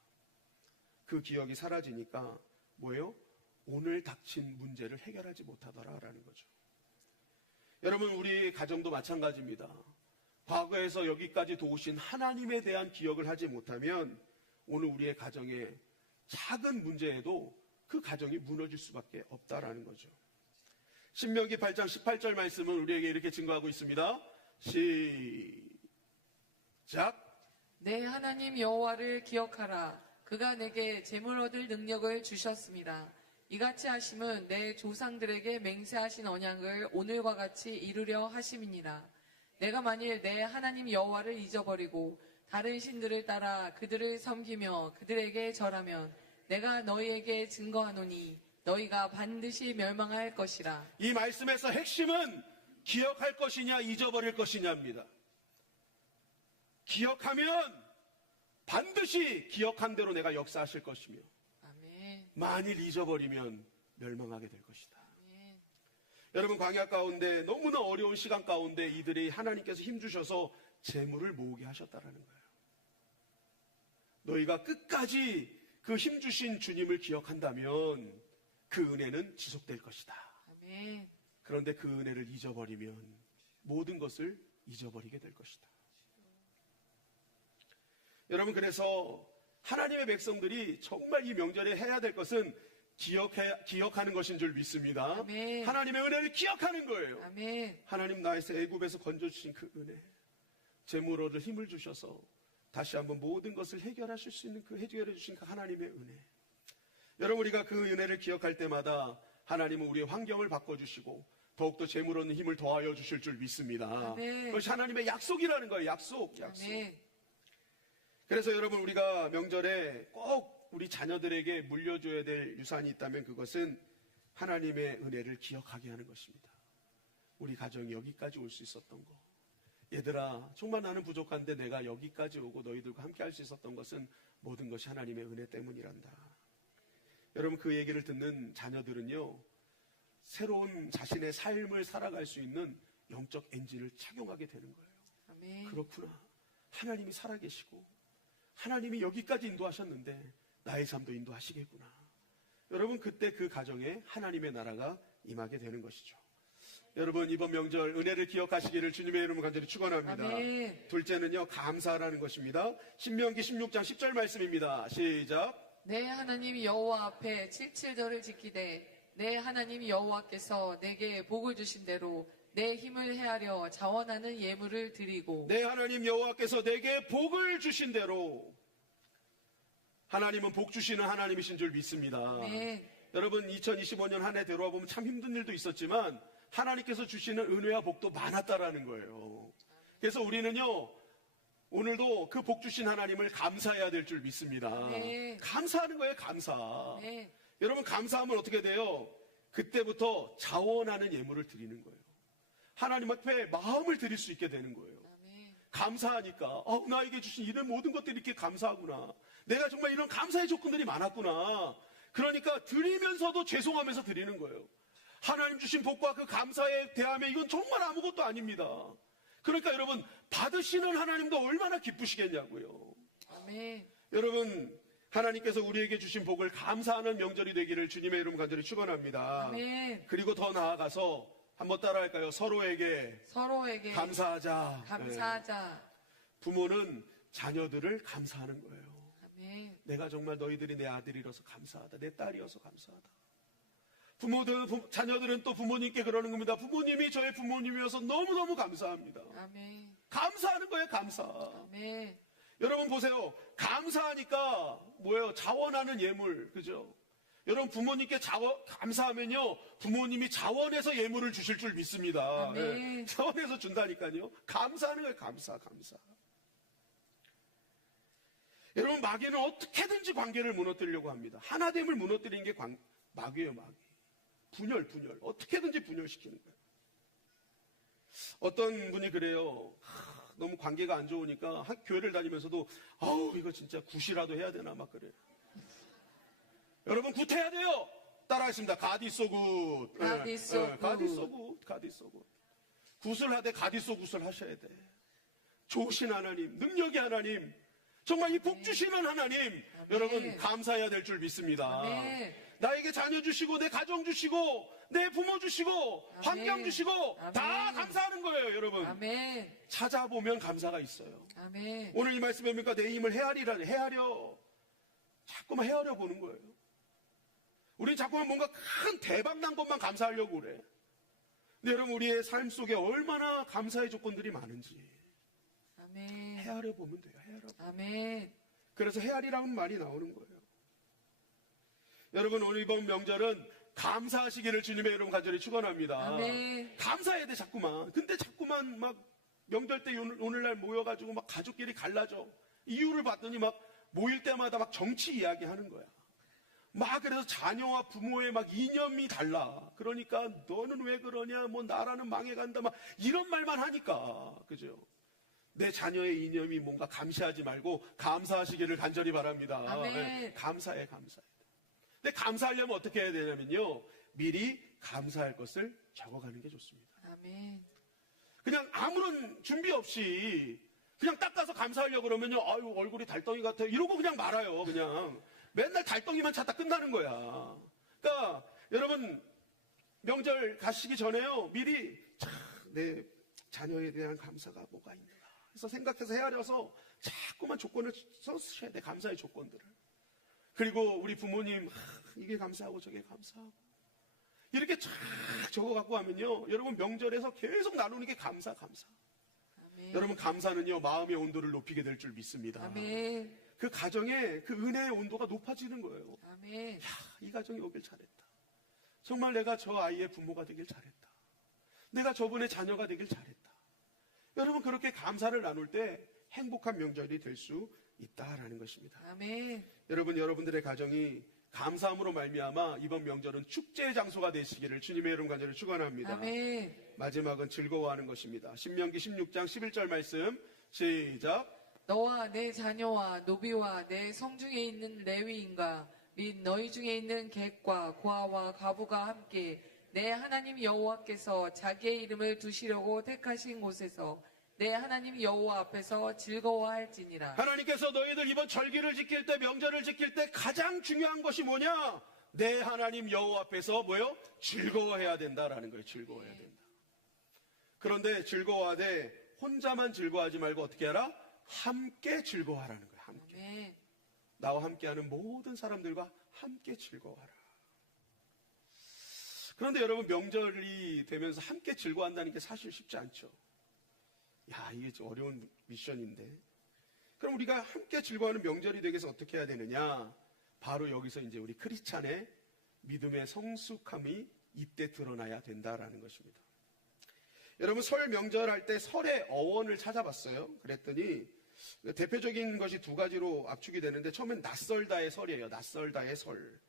그 기억이 사라지니까 오늘 닥친 문제를 해결하지 못하더라라는 거죠. 여러분 우리 가정도 마찬가지입니다. 과거에서 여기까지 도우신 하나님에 대한 기억을 하지 못하면 오늘 우리의 가정에 작은 문제에도 그 가정이 무너질 수밖에 없다라는 거죠. 신명기 8장 18절 말씀은 우리에게 이렇게 증거하고 있습니다. 시작. 내 하나님 여호와를 기억하라. 그가 내게 재물 얻을 능력을 주셨습니다. 이같이 하심은 내 조상들에게 맹세하신 언약을 오늘과 같이 이루려 하심이니라. 내가 만일 내 하나님 여호와를 잊어버리고 다른 신들을 따라 그들을 섬기며 그들에게 절하면 내가 너희에게 증거하노니 너희가 반드시 멸망할 것이라. 이 말씀에서 핵심은 기억할 것이냐 잊어버릴 것이냐입니다. 기억하면 반드시 기억한 대로 내가 역사하실 것이며 아멘. 만일 잊어버리면 멸망하게 될 것이다. 아멘. 여러분 광야 가운데 너무나 어려운 시간 가운데 이들이 하나님께서 힘주셔서 재물을 모으게 하셨다라는 거예요. 너희가 끝까지 그 힘주신 주님을 기억한다면 그 은혜는 지속될 것이다. 아멘. 그런데 그 은혜를 잊어버리면 모든 것을 잊어버리게 될 것이다. 여러분 그래서 하나님의 백성들이 정말 이 명절에 해야 될 것은 기억하는 것인 줄 믿습니다. 아멘. 하나님의 은혜를 기억하는 거예요. 아멘. 하나님 나에서 애굽에서 건져주신 그 은혜, 재물 얻을 힘을 주셔서 다시 한번 모든 것을 해결하실 수 있는 해결해 주신 그 하나님의 은혜. 여러분 우리가 그 은혜를 기억할 때마다 하나님은 우리의 환경을 바꿔주시고 더욱더 재물 얻는 힘을 더하여 주실 줄 믿습니다. 아멘. 그것이 하나님의 약속이라는 거예요. 약속. 아멘. 그래서 여러분 우리가 명절에 꼭 우리 자녀들에게 물려줘야 될 유산이 있다면 그것은 하나님의 은혜를 기억하게 하는 것입니다. 우리 가정이 여기까지 올 수 있었던 거. 얘들아 정말 나는 부족한데 내가 여기까지 오고 너희들과 함께 할 수 있었던 것은 모든 것이 하나님의 은혜 때문이란다. 여러분 그 얘기를 듣는 자녀들은요 새로운 자신의 삶을 살아갈 수 있는 영적 엔진을 착용하게 되는 거예요. 아멘. 그렇구나. 하나님이 살아계시고 하나님이 여기까지 인도하셨는데 나의 삶도 인도하시겠구나. 여러분 그때 그 가정에 하나님의 나라가 임하게 되는 것이죠. 여러분 이번 명절 은혜를 기억하시기를 주님의 이름으로 간절히 축원합니다. 아멘. 둘째는요 감사하라는 것입니다. 신명기 16장 10절 말씀입니다. 시작. 내 하나님 여호와 앞에 칠칠절을 지키되 내 하나님 여호와께서 내게 복을 주신 대로 내 힘을 헤아려 자원하는 예물을 드리고 내 하나님 여호와께서 내게 복을 주신 대로. 하나님은 복 주시는 하나님이신 줄 믿습니다. 아멘. 여러분 2025년 한 해 되돌아 보면 참 힘든 일도 있었지만 하나님께서 주시는 은혜와 복도 많았다라는 거예요. 그래서 우리는요 오늘도 그 복 주신 하나님을 감사해야 될 줄 믿습니다. 네. 감사하는 거예요. 감사. 네. 여러분 감사하면 어떻게 돼요? 그때부터 자원하는 예물을 드리는 거예요. 하나님 앞에 마음을 드릴 수 있게 되는 거예요. 아멘. 감사하니까 나에게 주신 이런 모든 것들이 이렇게 감사하구나. 내가 정말 이런 감사의 조건들이 많았구나. 그러니까 드리면서도 죄송하면서 드리는 거예요. 하나님 주신 복과 그 감사에 대하면 이건 정말 아무것도 아닙니다. 그러니까 여러분, 받으시는 하나님도 얼마나 기쁘시겠냐고요. 아멘. 여러분, 하나님께서 우리에게 주신 복을 감사하는 명절이 되기를 주님의 이름 간절히 축원합니다. 아멘. 그리고 더 나아가서 한번 따라할까요? 서로에게 서로에게 감사하자. 네. 감사하자. 부모는 자녀들을 감사하는 거예요. 아멘. 내가 정말 너희들이 내 아들이라서 감사하다. 내 딸이어서 감사하다. 자녀들은 또 부모님께 그러는 겁니다. 부모님이 저의 부모님이어서 너무너무 감사합니다. 아멘. 감사하는 거예요, 감사. 아멘. 여러분 보세요. 감사하니까 뭐예요? 자원하는 예물, 그죠? 여러분 부모님께 감사하면요, 부모님이 자원해서 예물을 주실 줄 믿습니다. 아멘. 네, 자원해서 준다니까요. 감사하는 거예요, 감사. 여러분, 마귀는 어떻게든지 관계를 무너뜨리려고 합니다. 하나됨을 무너뜨리는 게 마귀예요, 마귀. 분열. 어떻게든지 분열시키는 거예요. 어떤 분이 그래요. 너무 관계가 안 좋으니까 교회를 다니면서도 아우, 이거 진짜 굿이라도 해야 되나 막 그래요. 여러분, 굿해야 돼요. 따라하겠습니다. 가디소 굿. 가디소 굿. 굿을 하되 가디소 굿을 하셔야 돼. 좋으신 하나님, 능력의 하나님, 정말 이 복 주시는 하나님, 여러분 감사해야 될 줄 믿습니다. 아멘. 나에게 자녀 주시고 내 가정 주시고 내 부모 주시고 환경 주시고 다 감사하는 거예요, 여러분. 아멘. 찾아보면 감사가 있어요. 아멘. 오늘 이 말씀에 보니까 내 힘을 헤아려. 자꾸만 헤아려 보는 거예요. 우린 자꾸만 뭔가 큰 대박 난 것만 감사하려고 그래. 근데 여러분, 우리의 삶 속에 얼마나 감사의 조건들이 많은지 아멘. 헤아려 보면 돼요. 아멘. 그래서 헤아리라는 말이 나오는 거예요. 여러분, 오늘 이번 명절은 감사하시기를 주님의 이름 간절히 축원합니다. 아멘. 감사해야 돼, 자꾸만. 근데 자꾸만 막 명절 때 오늘날 모여가지고 막 가족끼리 갈라져. 이유를 봤더니 막 모일 때마다 막 정치 이야기 하는 거야. 막 그래서 자녀와 부모의 막 이념이 달라. 그러니까 너는 왜 그러냐, 뭐 나라는 망해간다, 막 이런 말만 하니까, 그죠? 내 자녀의 이념이 뭔가 감시하지 말고 감사하시기를 간절히 바랍니다. 아멘. 네, 감사해. 근데 감사하려면 어떻게 해야 되냐면요, 미리 감사할 것을 적어가는 게 좋습니다. 아멘. 그냥 아무런 준비 없이 그냥 딱 가서 감사하려고 그러면요, 아유, 얼굴이 달덩이 같아, 이러고 그냥 말아요. 그냥 맨날 달덩이만 찾다 끝나는 거야. 그러니까 여러분, 명절 가시기 전에요, 미리 내 자녀에 대한 감사가 뭐가 있는가 그래서 생각해서 헤아려서 자꾸만 조건을 써주셔야 돼. 감사의 조건들을. 그리고 우리 부모님, 이게 감사하고 저게 감사하고 이렇게 쫙 적어갖고 하면요, 여러분 명절에서 계속 나누는 게 감사. 아멘. 여러분, 감사는요, 마음의 온도를 높이게 될 줄 믿습니다. 아멘. 그 가정에 그 은혜의 온도가 높아지는 거예요. 아멘. 이 가정이 오길 잘했다. 정말 내가 저 아이의 부모가 되길 잘했다. 내가 저분의 자녀가 되길 잘했다. 여러분, 그렇게 감사를 나눌 때 행복한 명절이 될 수 있다라는 것입니다. 아멘. 여러분, 여러분들의 가정이 감사함으로 말미암아 이번 명절은 축제의 장소가 되시기를 주님의 이름 간절히 축원합니다. 아멘. 마지막은 즐거워하는 것입니다. 신명기 16장 11절 말씀 시작. 너와 내 자녀와 노비와 내 성중에 있는 레위인과 및 너희 중에 있는 객과 고아와 과부가 함께 내 하나님 여호와께서 자기의 이름을 두시려고 택하신 곳에서 내 하나님 여호와 앞에서 즐거워할지니라. 하나님께서 너희들 이번 절기를 지킬 때, 명절을 지킬 때 가장 중요한 것이 뭐냐? 내 하나님 여호와 앞에서 뭐요? 즐거워해야 된다라는 거예요. 즐거워해야 된다. 그런데 즐거워하되 혼자만 즐거워하지 말고 어떻게 하라? 함께 즐거워하라는 거예요. 함께. 아멘. 나와 함께하는 모든 사람들과 함께 즐거워하라. 그런데 여러분, 명절이 되면서 함께 즐거워한다는 게 사실 쉽지 않죠. 야, 이게 좀 어려운 미션인데. 그럼 우리가 함께 즐거워하는 명절이 되기 위해서 어떻게 해야 되느냐? 바로 여기서 이제 우리 크리스찬의 믿음의 성숙함이 이때 드러나야 된다라는 것입니다. 여러분, 설 명절할 때 설의 어원을 찾아봤어요. 그랬더니 대표적인 것이 두 가지로 압축이 되는데, 처음엔 낯설다의 설이에요. 낯설다의 설.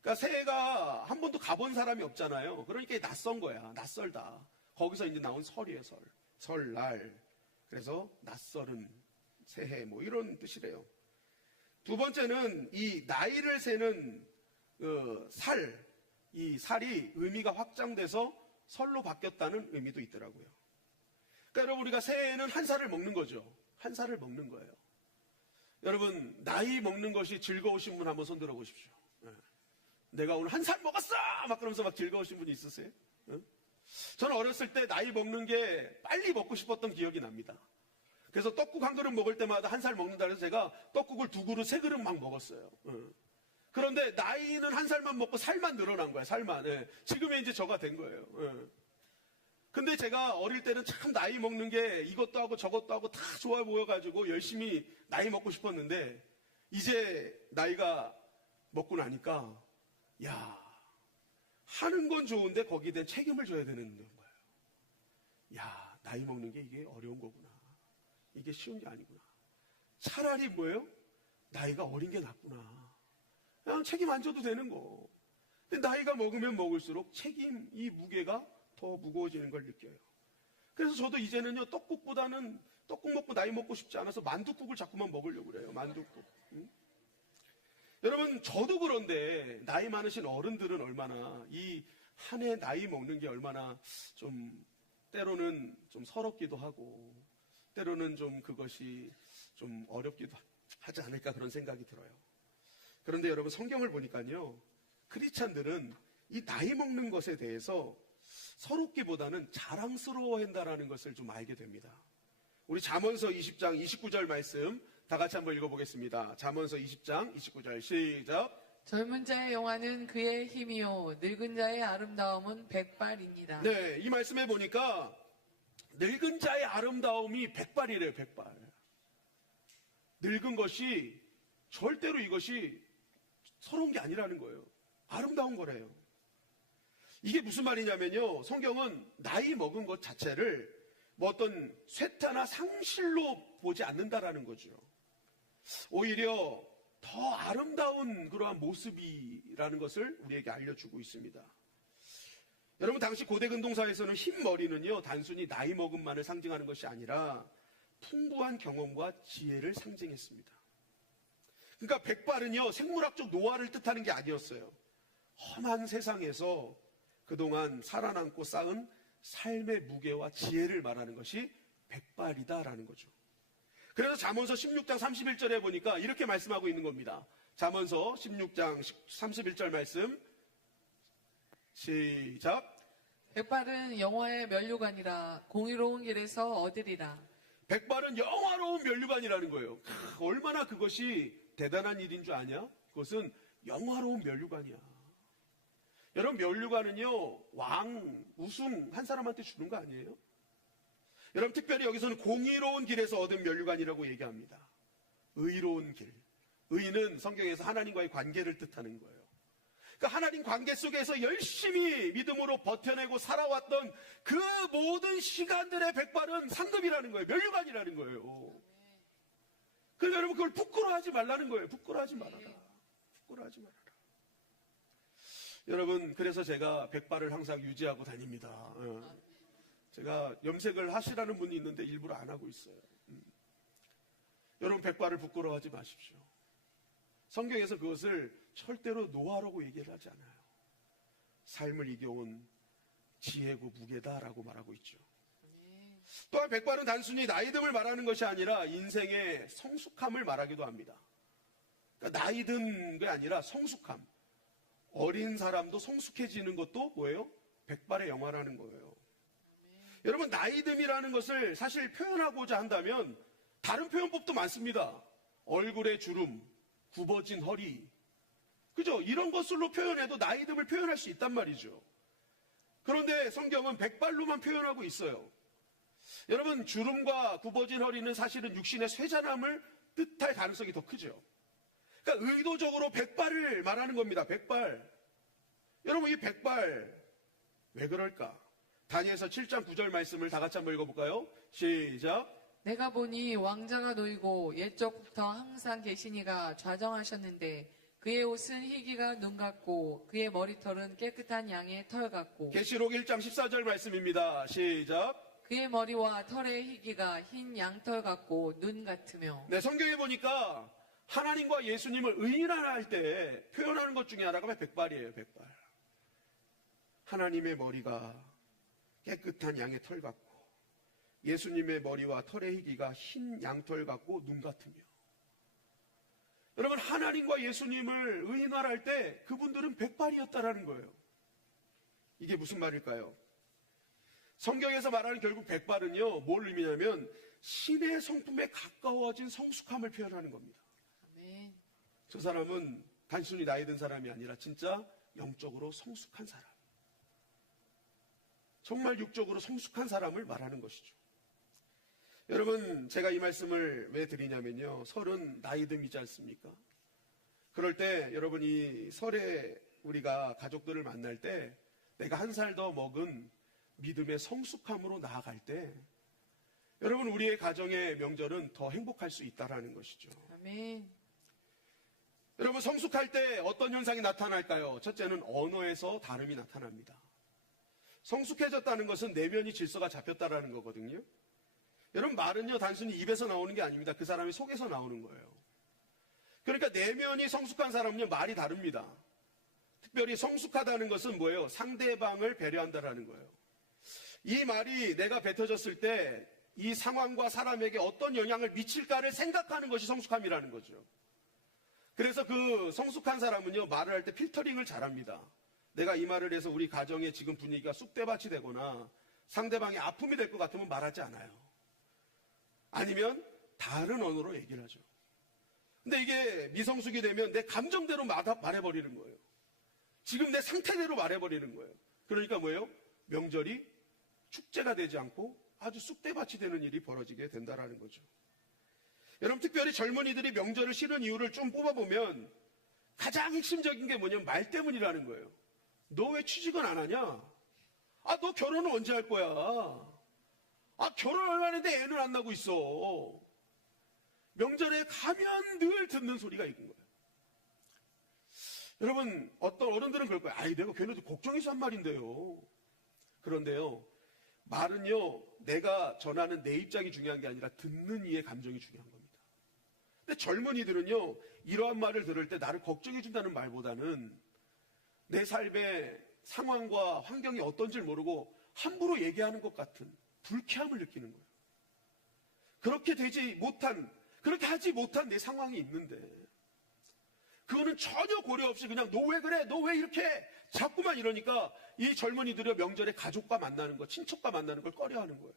그러니까 새해가 한 번도 가본 사람이 없잖아요. 그러니까 낯선 거야. 낯설다. 거기서 이제 나온 설이에요. 설날. 그래서 낯설은 새해, 뭐 이런 뜻이래요. 두 번째는 이 나이를 세는 이 살이 의미가 확장돼서 설로 바뀌었다는 의미도 있더라고요. 그러니까 여러분, 우리가 새해에는 한 살을 먹는 거죠. 한 살을 먹는 거예요. 여러분, 나이 먹는 것이 즐거우신 분 한번 손 들어 보십시오. 내가 오늘 한 살 먹었어! 막 그러면서 막 즐거우신 분이 있으세요? 저는 어렸을 때 나이 먹는 게 빨리 먹고 싶었던 기억이 납니다. 그래서 떡국 한 그릇 먹을 때마다 한 살 먹는다 해서 제가 떡국을 2그릇, 3그릇 막 먹었어요. 그런데 나이는 한 살만 먹고 살만 늘어난 거야, 살만. 지금의 이제 저가 된 거예요. 근데 제가 어릴 때는 참 나이 먹는 게 이것도 하고 저것도 하고 다 좋아 보여가지고 열심히 나이 먹고 싶었는데, 이제 나이가 먹고 나니까, 야, 하는 건 좋은데 거기에 대한 책임을 져야 되는 거예요. 야, 나이 먹는 게 이게 어려운 거구나. 이게 쉬운 게 아니구나. 차라리 뭐예요? 나이가 어린 게 낫구나. 그냥 책임 안 져도 되는 거. 근데 나이가 먹으면 먹을수록 책임, 이 무게가 더 무거워지는 걸 느껴요. 그래서 저도 이제는요, 떡국보다는 떡국 먹고 나이 먹고 싶지 않아서 만둣국을 자꾸만 먹으려고 그래요. 만둣국. 여러분, 저도 그런데 나이 많으신 어른들은 얼마나 이 한 해 나이 먹는 게 얼마나 좀 때로는 좀 서럽기도 하고 때로는 좀 그것이 좀 어렵기도 하지 않을까 그런 생각이 들어요. 그런데 여러분, 성경을 보니까요, 크리스찬들은 이 나이 먹는 것에 대해서 서럽기보다는 자랑스러워한다라는 것을 좀 알게 됩니다. 우리 잠언서 20장 29절 말씀 다 같이 한번 읽어보겠습니다. 잠언서 20장 29절 시작. 젊은 자의 영화는 그의 힘이요 늙은 자의 아름다움은 백발입니다. 네, 이 말씀에 보니까 늙은 자의 아름다움이 백발이래요. 백발. 늙은 것이 절대로 이것이 서러운 게 아니라는 거예요. 아름다운 거래요. 이게 무슨 말이냐면요, 성경은 나이 먹은 것 자체를 뭐 어떤 쇠퇴나 상실로 보지 않는다라는 거죠. 오히려 더 아름다운 그러한 모습이라는 것을 우리에게 알려주고 있습니다. 여러분, 당시 고대 근동사에서는 흰 머리는요, 단순히 나이 먹음만을 상징하는 것이 아니라 풍부한 경험과 지혜를 상징했습니다. 그러니까 백발은요, 생물학적 노화를 뜻하는 게 아니었어요. 험한 세상에서 그동안 살아남고 쌓은 삶의 무게와 지혜를 말하는 것이 백발이다라는 거죠. 그래서 잠언서 16장 31절에 보니까 이렇게 말씀하고 있는 겁니다. 잠언서 16장 31절 말씀 시작. 백발은 영화의 면류관이라 공의로운 길에서 얻으리라. 백발은 영화로운 면류관이라는 거예요. 얼마나 그것이 대단한 일인 줄 아냐? 그것은 영화로운 면류관이야. 여러분, 면류관은요, 왕, 우승 한 사람한테 주는 거 아니에요? 여러분, 특별히 여기서는 공의로운 길에서 얻은 면류관이라고 얘기합니다. 의로운 길. 의는 성경에서 하나님과의 관계를 뜻하는 거예요. 그러니까 하나님 관계 속에서 열심히 믿음으로 버텨내고 살아왔던 그 모든 시간들의 백발은 상급이라는 거예요. 면류관이라는 거예요. 그러니까 여러분, 그걸 부끄러워하지 말라는 거예요. 부끄러워하지 말아라. 부끄러워하지 말아라. 여러분, 그래서 제가 백발을 항상 유지하고 다닙니다. 제가 염색을 하시라는 분이 있는데 일부러 안 하고 있어요. 여러분, 백발을 부끄러워하지 마십시오. 성경에서 그것을 절대로 노화라고 얘기를 하지 않아요. 삶을 이겨온 지혜고 무게다라고 말하고 있죠. 또한 백발은 단순히 나이듦을 말하는 것이 아니라 인생의 성숙함을 말하기도 합니다. 그러니까 나이 든 게 아니라 성숙함. 어린 사람도 성숙해지는 것도 뭐예요? 백발의 영화라는 거예요. 여러분, 나이듦이라는 것을 사실 표현하고자 한다면 다른 표현법도 많습니다. 얼굴의 주름, 굽어진 허리, 그죠? 이런 것으로 표현해도 나이듦을 표현할 수 있단 말이죠. 그런데 성경은 백발로만 표현하고 있어요. 여러분, 주름과 굽어진 허리는 사실은 육신의 쇠잔함을 뜻할 가능성이 더 크죠. 그러니까 의도적으로 백발을 말하는 겁니다. 백발. 여러분, 이 백발 왜 그럴까? 다니엘서 7장 9절 말씀을 다 같이 한번 읽어볼까요? 시작. 내가 보니 왕자가 놓이고 옛적부터 항상 계시니가 좌정하셨는데 그의 옷은 희기가 눈 같고 그의 머리털은 깨끗한 양의 털 같고 계시록 1장 14절 말씀입니다. 시작. 그의 머리와 털의 희기가 흰 양털 같고 눈 같으며. 네, 성경에 보니까 하나님과 예수님을 의인화할 때 표현하는 것 중에 하나가 백발이에요. 백발. 하나님의 머리가 깨끗한 양의 털 같고 예수님의 머리와 털의 희기가 흰 양털 같고 눈 같으며. 여러분, 하나님과 예수님을 의인화할 때 그분들은 백발이었다라는 거예요. 이게 무슨 말일까요? 성경에서 말하는 결국 백발은요, 뭘 의미냐면 신의 성품에 가까워진 성숙함을 표현하는 겁니다. 아멘. 저 사람은 단순히 나이 든 사람이 아니라 진짜 영적으로 성숙한 사람, 정말 육적으로 성숙한 사람을 말하는 것이죠. 여러분, 제가 이 말씀을 왜 드리냐면요, 설은 나이듦이지 않습니까? 그럴 때 여러분, 이 설에 우리가 가족들을 만날 때 내가 한 살 더 먹은 믿음의 성숙함으로 나아갈 때 여러분, 우리의 가정의 명절은 더 행복할 수 있다라는 것이죠. 아멘. 여러분, 성숙할 때 어떤 현상이 나타날까요? 첫째는 언어에서 다름이 나타납니다. 성숙해졌다는 것은 내면이 질서가 잡혔다라는 거거든요. 여러분, 말은요 단순히 입에서 나오는 게 아닙니다. 그 사람의 속에서 나오는 거예요. 그러니까 내면이 성숙한 사람은요 말이 다릅니다. 특별히 성숙하다는 것은 뭐예요? 상대방을 배려한다라는 거예요. 이 말이 내가 뱉어졌을 때 이 상황과 사람에게 어떤 영향을 미칠까를 생각하는 것이 성숙함이라는 거죠. 그래서 그 성숙한 사람은요 말을 할 때 필터링을 잘합니다. 내가 이 말을 해서 우리 가정의 지금 분위기가 쑥대밭이 되거나 상대방이 아픔이 될 것 같으면 말하지 않아요. 아니면 다른 언어로 얘기를 하죠. 근데 이게 미성숙이 되면 내 감정대로 말해버리는 거예요. 지금 내 상태대로 말해버리는 거예요. 그러니까 뭐예요? 명절이 축제가 되지 않고 아주 쑥대밭이 되는 일이 벌어지게 된다라는 거죠. 여러분, 특별히 젊은이들이 명절을 싫은 이유를 좀 뽑아보면 가장 핵심적인 게 뭐냐면 말 때문이라는 거예요. 너 왜 취직은 안 하냐? 아, 너 결혼은 언제 할 거야? 아, 결혼 얼마 했는데 애는 안 나고 있어. 명절에 가면 늘 듣는 소리가 있는 거예요. 여러분, 어떤 어른들은 그럴 거예요. 아이, 내가 걔네도 걱정해서 한 말인데요. 그런데요, 말은요, 내가 전하는 내 입장이 중요한 게 아니라 듣는 이의 감정이 중요한 겁니다. 근데 젊은이들은요, 이러한 말을 들을 때 나를 걱정해준다는 말보다는 내 삶의 상황과 환경이 어떤지를 모르고 함부로 얘기하는 것 같은 불쾌함을 느끼는 거예요. 그렇게 하지 못한 내 상황이 있는데, 그거는 전혀 고려 없이 그냥 너 왜 그래? 너 왜 이렇게? 자꾸만 이러니까 이 젊은이들이 명절에 가족과 만나는 거, 친척과 만나는 걸 꺼려하는 거예요.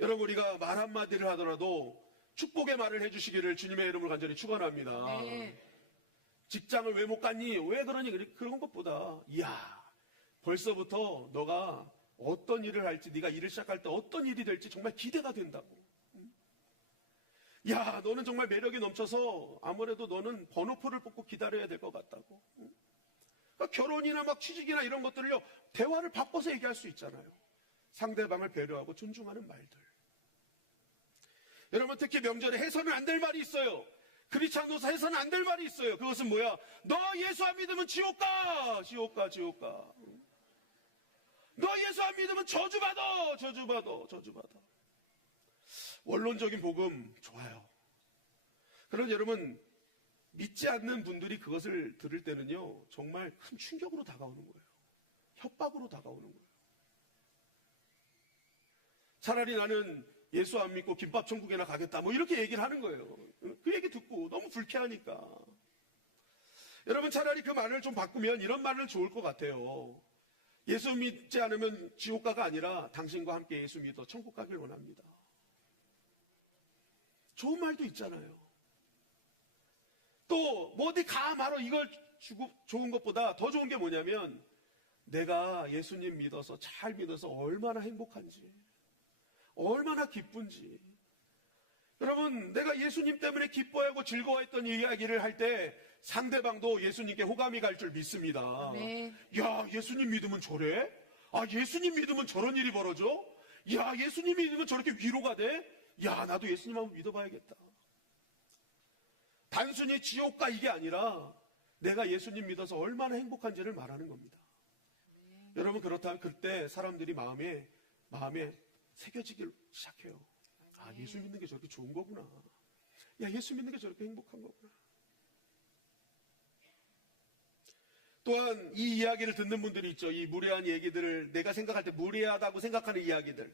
여러분, 우리가 말 한마디를 하더라도 축복의 말을 해주시기를 주님의 이름으로 간절히 축원합니다. 네. 직장을 왜 못 갔니? 왜 그러니? 그런 것보다, 이야, 벌써부터 너가 어떤 일을 할지, 네가 일을 시작할 때 어떤 일이 될지 정말 기대가 된다고. 야, 너는 정말 매력이 넘쳐서 아무래도 너는 번호표를 뽑고 기다려야 될 것 같다고. 그러니까 결혼이나 막 취직이나 이런 것들을요, 대화를 바꿔서 얘기할 수 있잖아요. 상대방을 배려하고 존중하는 말들. 여러분, 특히 명절에 해서는 안 될 말이 있어요. 크리스찬으로서 해서는 안 될 말이 있어요. 그것은 뭐야? 너 예수 안 믿으면 지옥 가! 지옥 가, 지옥 가. 너 예수 안 믿으면 저주받아! 저주받아, 저주받아. 원론적인 복음 좋아요. 그런데 여러분, 믿지 않는 분들이 그것을 들을 때는요, 정말 큰 충격으로 다가오는 거예요. 협박으로 다가오는 거예요. 차라리 나는 예수 안 믿고 김밥 천국에나 가겠다, 뭐 이렇게 얘기를 하는 거예요. 그 얘기 듣고 너무 불쾌하니까. 여러분, 차라리 그 말을 좀 바꾸면 이런 말을 좋을 것 같아요. 예수 믿지 않으면 지옥 가가 아니라 당신과 함께 예수 믿어 천국 가길 원합니다. 좋은 말도 있잖아요. 또 뭐 어디 가 말어, 이걸 주고 좋은 것보다 더 좋은 게 뭐냐면, 내가 예수님 믿어서 잘 믿어서 얼마나 행복한지, 얼마나 기쁜지. 여러분, 내가 예수님 때문에 기뻐하고 즐거워했던 이 이야기를 할 때 상대방도 예수님께 호감이 갈 줄 믿습니다. 네. 야, 예수님 믿으면 저래? 아, 예수님 믿으면 저런 일이 벌어져? 야, 예수님 믿으면 저렇게 위로가 돼? 야, 나도 예수님 한번 믿어봐야겠다. 단순히 지옥가 이게 아니라 내가 예수님 믿어서 얼마나 행복한지를 말하는 겁니다. 여러분, 그렇다면 그때 사람들이 마음에 새겨지기 시작해요. 아, 예수 믿는 게 저렇게 좋은 거구나. 야, 예수 믿는 게 저렇게 행복한 거구나. 또한 이 이야기를 듣는 분들이 있죠. 이 무례한 얘기들을 내가 생각할 때 무례하다고 생각하는 이야기들.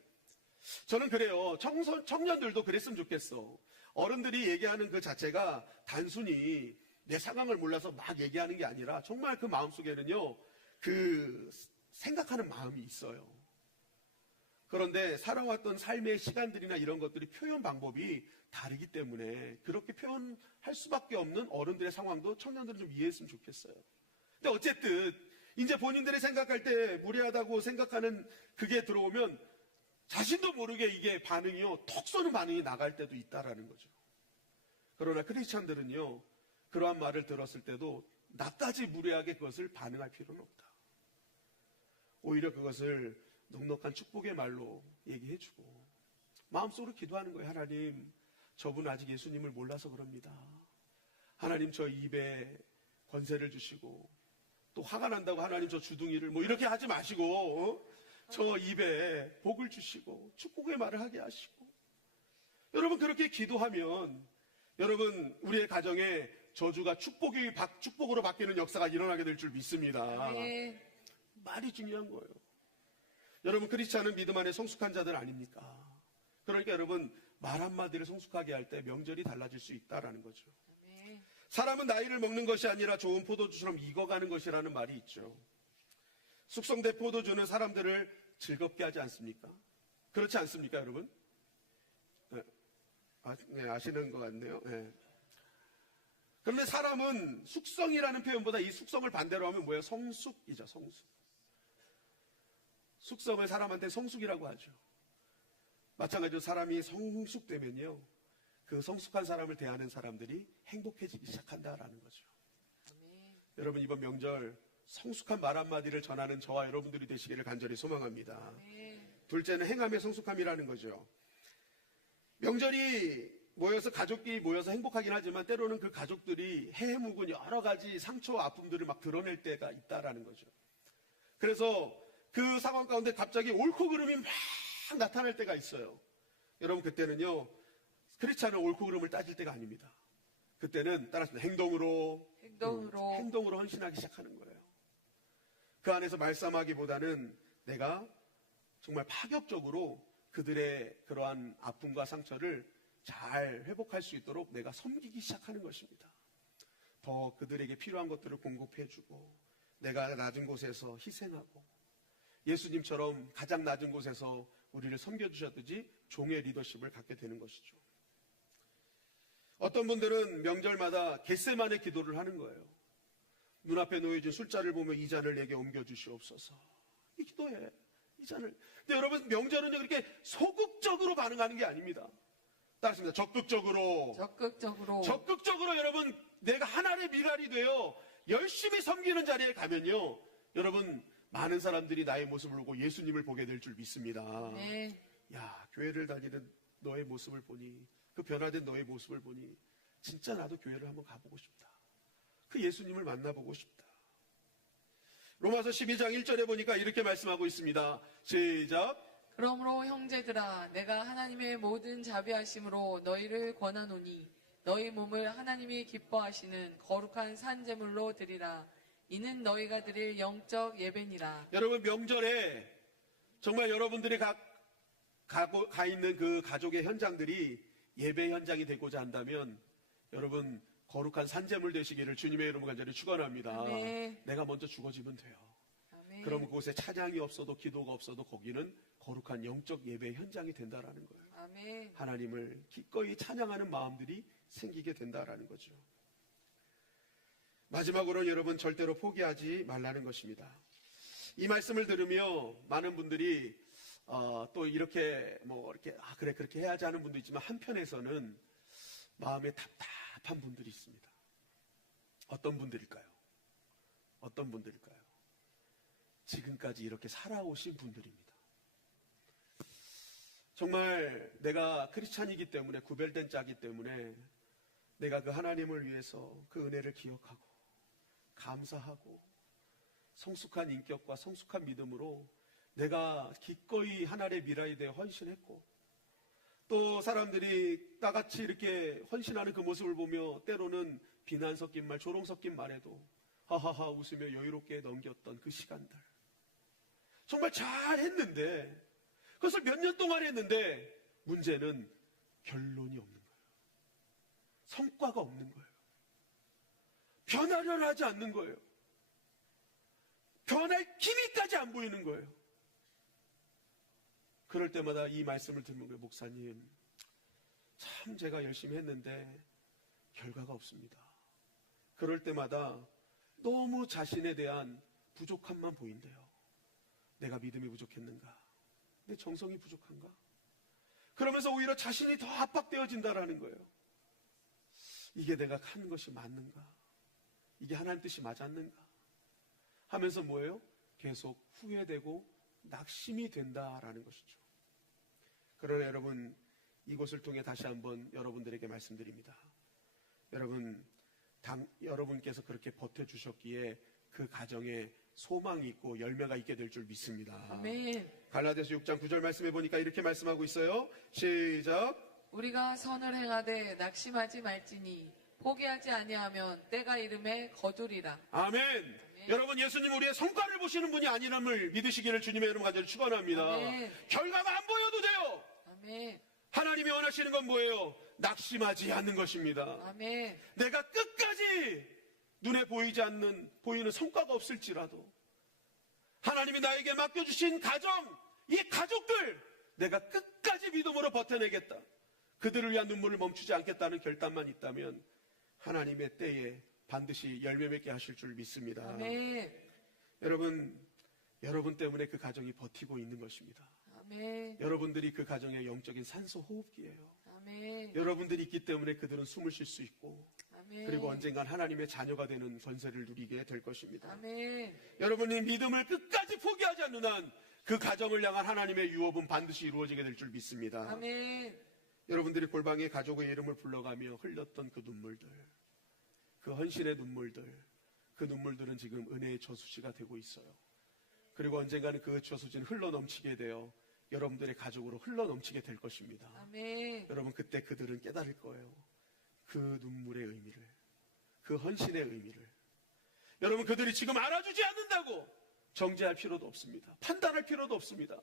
저는 그래요. 청년들도 그랬으면 좋겠어. 어른들이 얘기하는 그 자체가 단순히 내 상황을 몰라서 막 얘기하는 게 아니라 정말 그 마음속에는요, 그 생각하는 마음이 있어요. 그런데 살아왔던 삶의 시간들이나 이런 것들이 표현 방법이 다르기 때문에 그렇게 표현할 수밖에 없는 어른들의 상황도 청년들은 좀 이해했으면 좋겠어요. 근데 어쨌든 이제 본인들이 생각할 때 무례하다고 생각하는 그게 들어오면 자신도 모르게 이게 반응이요, 톡 쏘는 반응이 나갈 때도 있다라는 거죠. 그러나 크리스찬들은요, 그러한 말을 들었을 때도 나까지 무례하게 그것을 반응할 필요는 없다. 오히려 그것을 넉넉한 축복의 말로 얘기해주고 마음속으로 기도하는 거예요. 하나님, 저분 아직 예수님을 몰라서 그럽니다. 하나님, 저 입에 권세를 주시고, 또 화가 난다고 하나님 저 주둥이를 뭐 이렇게 하지 마시고, 저 입에 복을 주시고 축복의 말을 하게 하시고. 여러분, 그렇게 기도하면 여러분, 우리의 가정에 저주가 축복으로 바뀌는 역사가 일어나게 될 줄 믿습니다. 네. 말이 중요한 거예요. 여러분, 크리스찬은 믿음 안에 성숙한 자들 아닙니까? 그러니까 여러분, 말 한마디를 성숙하게 할 때 명절이 달라질 수 있다라는 거죠. 네. 사람은 나이를 먹는 것이 아니라 좋은 포도주처럼 익어가는 것이라는 말이 있죠. 숙성된 포도주는 사람들을 즐겁게 하지 않습니까? 그렇지 않습니까, 여러분? 네, 아시는 것 같네요. 네. 그런데 사람은 숙성이라는 표현보다 이 숙성을 반대로 하면 뭐예요? 성숙이죠, 성숙. 숙성을 사람한테 성숙이라고 하죠. 마찬가지로 사람이 성숙되면요, 그 성숙한 사람을 대하는 사람들이 행복해지기 시작한다라는 거죠. 아멘. 여러분, 이번 명절 성숙한 말 한마디를 전하는 저와 여러분들이 되시기를 간절히 소망합니다. 아멘. 둘째는 행함의 성숙함이라는 거죠. 명절이 모여서 가족끼리 모여서 행복하긴 하지만 때로는 그 가족들이 해묵은 여러 가지 상처와 아픔들을 막 드러낼 때가 있다라는 거죠. 그래서 그 상황 가운데 갑자기 옳고 그름이 막 나타날 때가 있어요. 여러분, 그때는요, 크리스찬은 옳고 그름을 따질 때가 아닙니다. 그때는 따라서 행동으로 헌신하기 시작하는 거예요. 그 안에서 말싸움하기보다는 내가 정말 파격적으로 그들의 그러한 아픔과 상처를 잘 회복할 수 있도록 내가 섬기기 시작하는 것입니다. 더 그들에게 필요한 것들을 공급해주고, 내가 낮은 곳에서 희생하고, 예수님처럼 가장 낮은 곳에서 우리를 섬겨주셨듯이 종의 리더십을 갖게 되는 것이죠. 어떤 분들은 명절마다 겟세마네 기도를 하는 거예요. 눈앞에 놓여진 술잔을 보며 이 잔을 내게 옮겨주시옵소서. 이 기도해, 이 잔을. 근데 여러분, 명절은 그렇게 소극적으로 반응하는 게 아닙니다. 따라합니다. 적극적으로 여러분, 내가 하나님의 미랄이 되어 열심히 섬기는 자리에 가면요, 여러분, 많은 사람들이 나의 모습을 보고 예수님을 보게 될 줄 믿습니다. 네. 야, 교회를 다니는 너의 모습을 보니, 그 변화된 너의 모습을 보니 진짜 나도 교회를 한번 가보고 싶다. 그 예수님을 만나보고 싶다. 로마서 12장 1절에 보니까 이렇게 말씀하고 있습니다. 시작. 그러므로 형제들아, 내가 하나님의 모든 자비하심으로 너희를 권하노니 너희 몸을 하나님이 기뻐하시는 거룩한 산제물로 드리라. 이는 너희가 드릴 영적 예배니라. 여러분, 명절에 정말 여러분들이 가 있는 그 가족의 현장들이 예배 현장이 되고자 한다면 여러분, 거룩한 산제물 되시기를 주님의 이름으로 간절히 축원합니다. 아멘. 내가 먼저 죽어지면 돼요. 아멘. 그럼 그곳에 찬양이 없어도 기도가 없어도 거기는 거룩한 영적 예배 현장이 된다라는 거예요. 아멘. 하나님을 기꺼이 찬양하는 마음들이 생기게 된다라는 거죠. 마지막으로 여러분, 절대로 포기하지 말라는 것입니다. 이 말씀을 들으며 많은 분들이 또 이렇게 그래 그렇게 해야지 하는 분도 있지만 한편에서는 마음에 답답한 분들이 있습니다. 어떤 분들일까요? 지금까지 이렇게 살아오신 분들입니다. 정말 내가 크리스찬이기 때문에, 구별된 자이기 때문에 내가 그 하나님을 위해서 그 은혜를 기억하고 감사하고 성숙한 인격과 성숙한 믿음으로 내가 기꺼이 하나님의 미라에 대해 헌신했고, 또 사람들이 나같이 이렇게 헌신하는 그 모습을 보며 때로는 비난 섞인 말, 조롱 섞인 말에도 하하하 웃으며 여유롭게 넘겼던 그 시간들. 정말 잘 했는데, 그것을 몇 년 동안 했는데, 문제는 결론이 없는 거예요. 성과가 없는 거예요. 변하려 하지 않는 거예요. 변할 기미까지 안 보이는 거예요. 그럴 때마다 이 말씀을 듣는 거예요. 목사님, 참 제가 열심히 했는데 결과가 없습니다. 그럴 때마다 너무 자신에 대한 부족함만 보인대요. 내가 믿음이 부족했는가? 내 정성이 부족한가? 그러면서 오히려 자신이 더 압박되어진다라는 거예요. 이게 내가 하는 것이 맞는가? 이게 하나님 뜻이 맞았는가? 하면서 뭐예요? 계속 후회되고 낙심이 된다라는 것이죠. 그러나 여러분, 이곳을 통해 다시 한번 여러분들에게 말씀드립니다. 여러분께서 그렇게 버텨주셨기에 그 가정에 소망이 있고 열매가 있게 될 줄 믿습니다. 아멘. 갈라디아서 6장 9절 말씀해 보니까 이렇게 말씀하고 있어요. 시작. 우리가 선을 행하되 낙심하지 말지니 포기하지 아니하면 때가 이름에 거두리라. 아멘. 여러분, 예수님 우리의 성과를 보시는 분이 아니함을 믿으시기를 주님의 이름 간절히 축원합니다. 아멘. 결과가 안 보여도 돼요. 아멘. 하나님이 원하시는 건 뭐예요? 낙심하지 않는 것입니다. 아멘. 내가 끝까지 눈에 보이는 성과가 없을지라도 하나님이 나에게 맡겨주신 가정, 이 가족들 내가 끝까지 믿음으로 버텨내겠다. 그들을 위한 눈물을 멈추지 않겠다는 결단만 있다면 하나님의 때에 반드시 열매 맺게 하실 줄 믿습니다. 아멘. 여러분 때문에 그 가정이 버티고 있는 것입니다. 아멘. 여러분들이 그 가정의 영적인 산소 호흡기예요. 아멘. 여러분들이 있기 때문에 그들은 숨을 쉴 수 있고, 아멘. 그리고 언젠간 하나님의 자녀가 되는 권세를 누리게 될 것입니다. 아멘. 여러분이 믿음을 끝까지 포기하지 않는 한 그 가정을 향한 하나님의 유업은 반드시 이루어지게 될 줄 믿습니다. 아멘. 여러분들이 골방에 가족의 이름을 불러가며 흘렸던 그 눈물들, 그 헌신의 눈물들, 그 눈물들은 지금 은혜의 저수지가 되고 있어요. 그리고 언젠가는 그 저수지는 흘러넘치게 되어 여러분들의 가족으로 흘러넘치게 될 것입니다. 아멘. 여러분, 그때 그들은 깨달을 거예요. 그 눈물의 의미를, 그 헌신의 의미를. 여러분, 그들이 지금 알아주지 않는다고 정죄할 필요도 없습니다. 판단할 필요도 없습니다.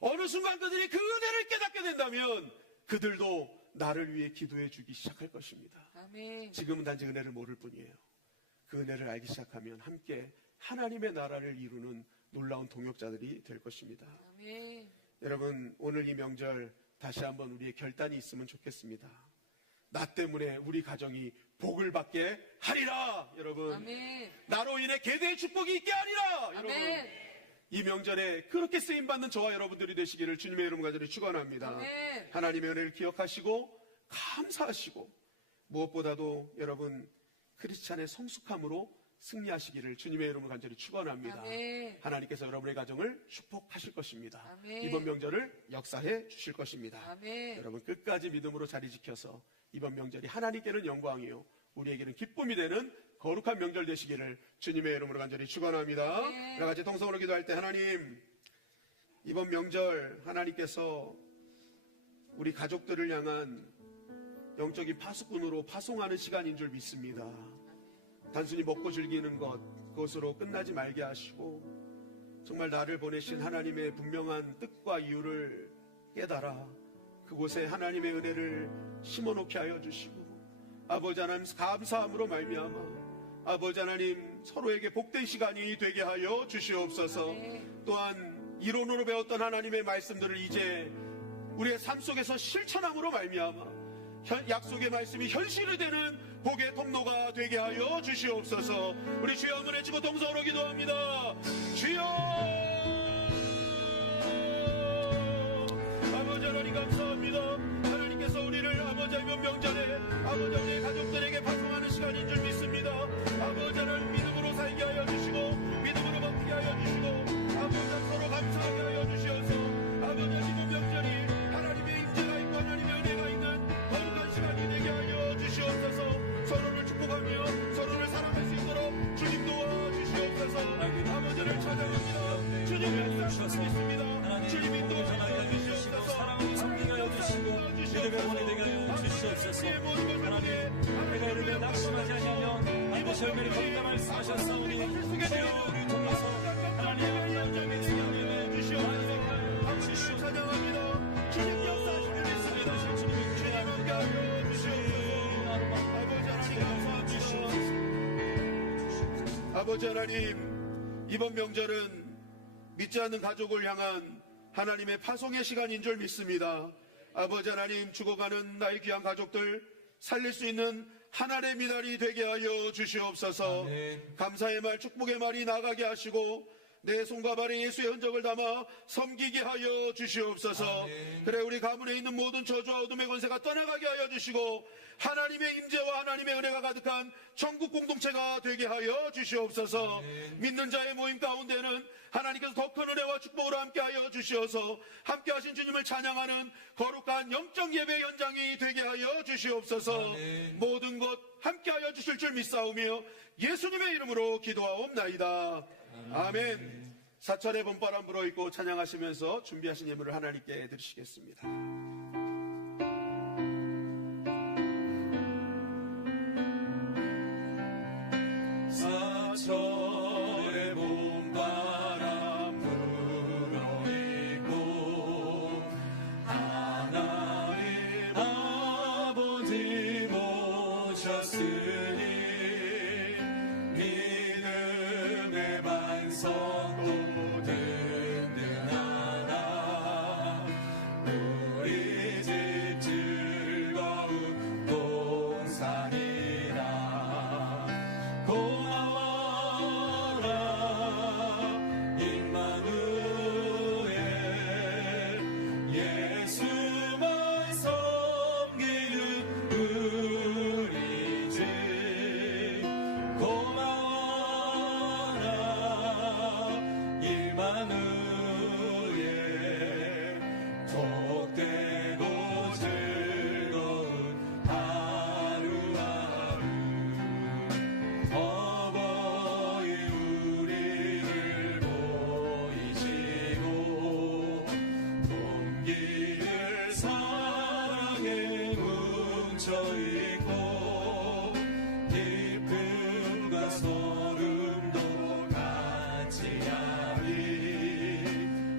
어느 순간 그들이 그 은혜를 깨닫게 된다면 그들도 나를 위해 기도해 주기 시작할 것입니다. 아멘. 지금은 단지 은혜를 모를 뿐이에요. 그 은혜를 알기 시작하면 함께 하나님의 나라를 이루는 놀라운 동역자들이 될 것입니다. 아멘. 여러분, 오늘 이 명절 다시 한번 우리의 결단이 있으면 좋겠습니다. 나 때문에 우리 가정이 복을 받게 하리라. 여러분, 아멘. 나로 인해 계대의 축복이 있게 하리라. 여러분, 아멘. 이 명절에 그렇게 쓰임받는 저와 여러분들이 되시기를 주님의 이름 간절히 축원합니다. 아멘. 하나님의 은혜를 기억하시고 감사하시고 무엇보다도 여러분 크리스찬의 성숙함으로 승리하시기를 주님의 이름으로 간절히 축원합니다. 아멘. 하나님께서 여러분의 가정을 축복하실 것입니다. 아멘. 이번 명절을 역사해 주실 것입니다. 아멘. 여러분 끝까지 믿음으로 자리 지켜서 이번 명절이 하나님께는 영광이요 우리에게는 기쁨이 되는 거룩한 명절 되시기를 주님의 이름으로 간절히 축원합니다. 아멘. 우리 같이 통성으로 기도할 때 하나님, 이번 명절 하나님께서 우리 가족들을 향한 영적인 파수꾼으로 파송하는 시간인 줄 믿습니다. 단순히 먹고 즐기는 그것으로 끝나지 말게 하시고 정말 나를 보내신 하나님의 분명한 뜻과 이유를 깨달아 그곳에 하나님의 은혜를 심어놓게 하여 주시고 아버지 하나님 감사함으로 말미암아 아버지 하나님 서로에게 복된 시간이 되게 하여 주시옵소서. 또한 이론으로 배웠던 하나님의 말씀들을 이제 우리의 삶 속에서 실천함으로 말미암아 약속의 말씀이 현실이 되는 복의 통로가 되게 하여 주시옵소서. 우리 주여 한번 외치고 동서로 기도합니다. 주여, 아버지 하나님 감사합니다. 하나님께서 우리를 아버지 이번 명절에 아버지 우리의 가족들에게 파송하는 시간인 줄 믿습니다. 아버지 하나님 믿음으로 살게 하여 주시고 믿음으로 버티게 하여 주시고 아버지 서로 감사하게 하여 주시옵소서. 아버지 이번 명절이 하나님의 임재가 있고 하나님의 은혜가 있는 거룩한 시간이 되게 하여 주시옵소서. 서로를 축복하며 서로를 사랑할 수 있도록 주님 도와주시옵소서. 아버지를 찬양합니다. 주님의 역사를 믿습니다. 주님 인도하여 주시옵소서. 사랑으로 섬기게 하여 주시고 믿음의 본이 되게 하여 주시옵소서. 하나님, 내가 이름에 낙심하지 아니하면 반드시 열매를 거둔다 말씀하셨사오니 아버지 하나님, 이번 명절은 믿지 않는 가족을 향한 하나님의 파송의 시간인 줄 믿습니다. 아버지 하나님, 죽어가는 나의 귀한 가족들 살릴 수 있는 하나님의 미달이 되게 하여 주시옵소서. 아멘. 감사의 말, 축복의 말이 나가게 하시고 내 손과 발에 예수의 흔적을 담아 섬기게 하여 주시옵소서. 아멘. 그래, 우리 가문에 있는 모든 저주와 어둠의 권세가 떠나가게 하여 주시고 하나님의 임재와 하나님의 은혜가 가득한 천국 공동체가 되게 하여 주시옵소서. 아멘. 믿는 자의 모임 가운데는 하나님께서 더 큰 은혜와 축복으로 함께 하여 주시어서 함께 하신 주님을 찬양하는 거룩한 영적 예배 현장이 되게 하여 주시옵소서. 아멘. 모든 것 함께 하여 주실 줄 믿사오며 예수님의 이름으로 기도하옵나이다. 아멘. 사철의 봄바람 불어있고 찬양하시면서 준비하신 예물을 하나님께 드리시겠습니다. 사철의 봄바람 불어있고 하나님 아버지 모셨으니 믿음의 반석도 든든하다. 우리 집 즐거운 동산이라. 고마워라 임마누엘, 예수만 섬기는 우리 집. 고마워라 임마누엘, 복되고 즐거운 하루하루. 어버이 우리를 보이시고 동기를 사랑에 뭉쳐있고 기쁨과 소름도 같이 하리.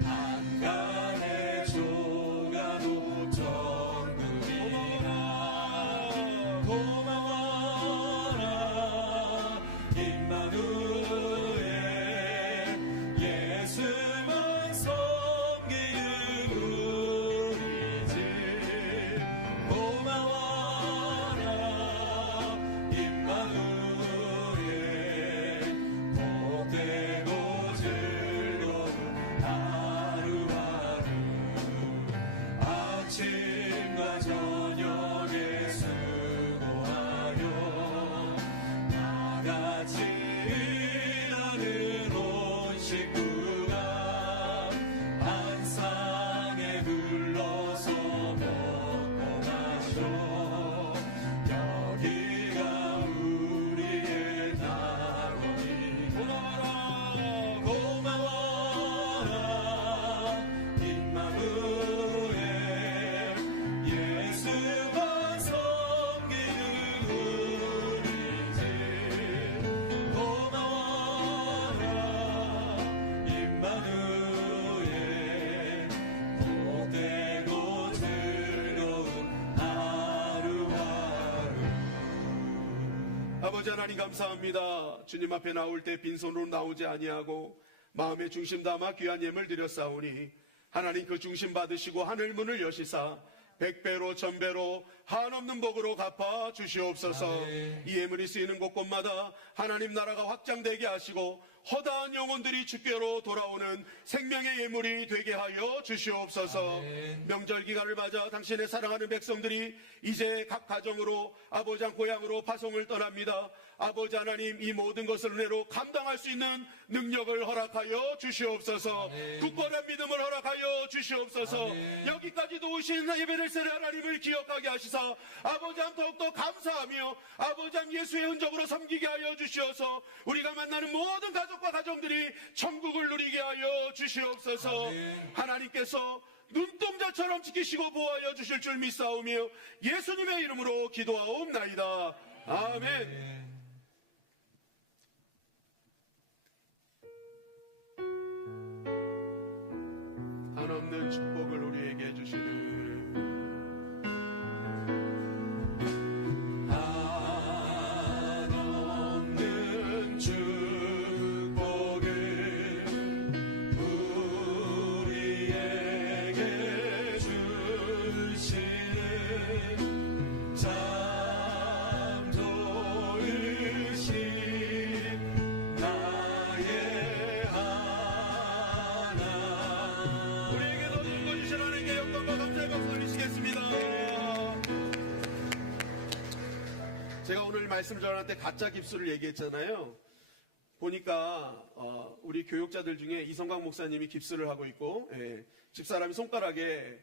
한간의 조가도 정금이라. 고마워라 임마누엘, 예수만 섬기는 우리 집. 고마워라 임마누엘, 복되고 즐거운 하루하루. 아침과 저녁에 수고하여 다같이 일하는 온 식구가 한 상에 둘러서 먹고 마셔. 여기가 우리의 낙원이. 고마워라 임마누엘, 예수만 섬기는 우리 집. 고마워라 임마누엘, 복되고 즐거운 하루하루. 아버지 하나님, 감사합니다. 주님 앞에 나올 때 빈손으로 나오지 아니하고 마음의 중심 담아 귀한 예물 드렸사오니 하나님 그 중심 받으시고 하늘 문을 여시사 백배로 천배로 한없는 복으로 갚아 주시옵소서. 아멘. 이 예물이 쓰이는 곳곳마다 하나님 나라가 확장되게 하시고 허다한 영혼들이 주께로 돌아오는 생명의 예물이 되게 하여 주시옵소서. 아멘. 명절 기간을 맞아 당신의 사랑하는 백성들이 이제 각 가정으로 아버지 고향으로 파송을 떠납니다. 아버지 하나님, 이 모든 것을 은혜로 감당할 수 있는 능력을 허락하여 주시옵소서. 아멘. 굳건한 믿음을 허락하여 주시옵소서. 아멘. 여기까지도 오신 예배를 세례 하나님을 기억하게 하시사 아버지 함 더욱더 감사하며 아버지 함 예수의 흔적으로 섬기게 하여 주시어서 우리가 만나는 모든 가족과 가정들이 천국을 누리게 하여 주시옵소서. 아멘. 하나님께서 눈동자처럼 지키시고 보호하여 주실 줄 믿사오며 예수님의 이름으로 기도하옵나이다. 아멘. 한없는 축복을 우리에게 주시는 한없는 축복을 말씀을 전할 때 가짜 깁스를 얘기했잖아요. 보니까 우리 교육자들 중에 이성광 목사님이 깁스를 하고 있고, 집사람이 손가락에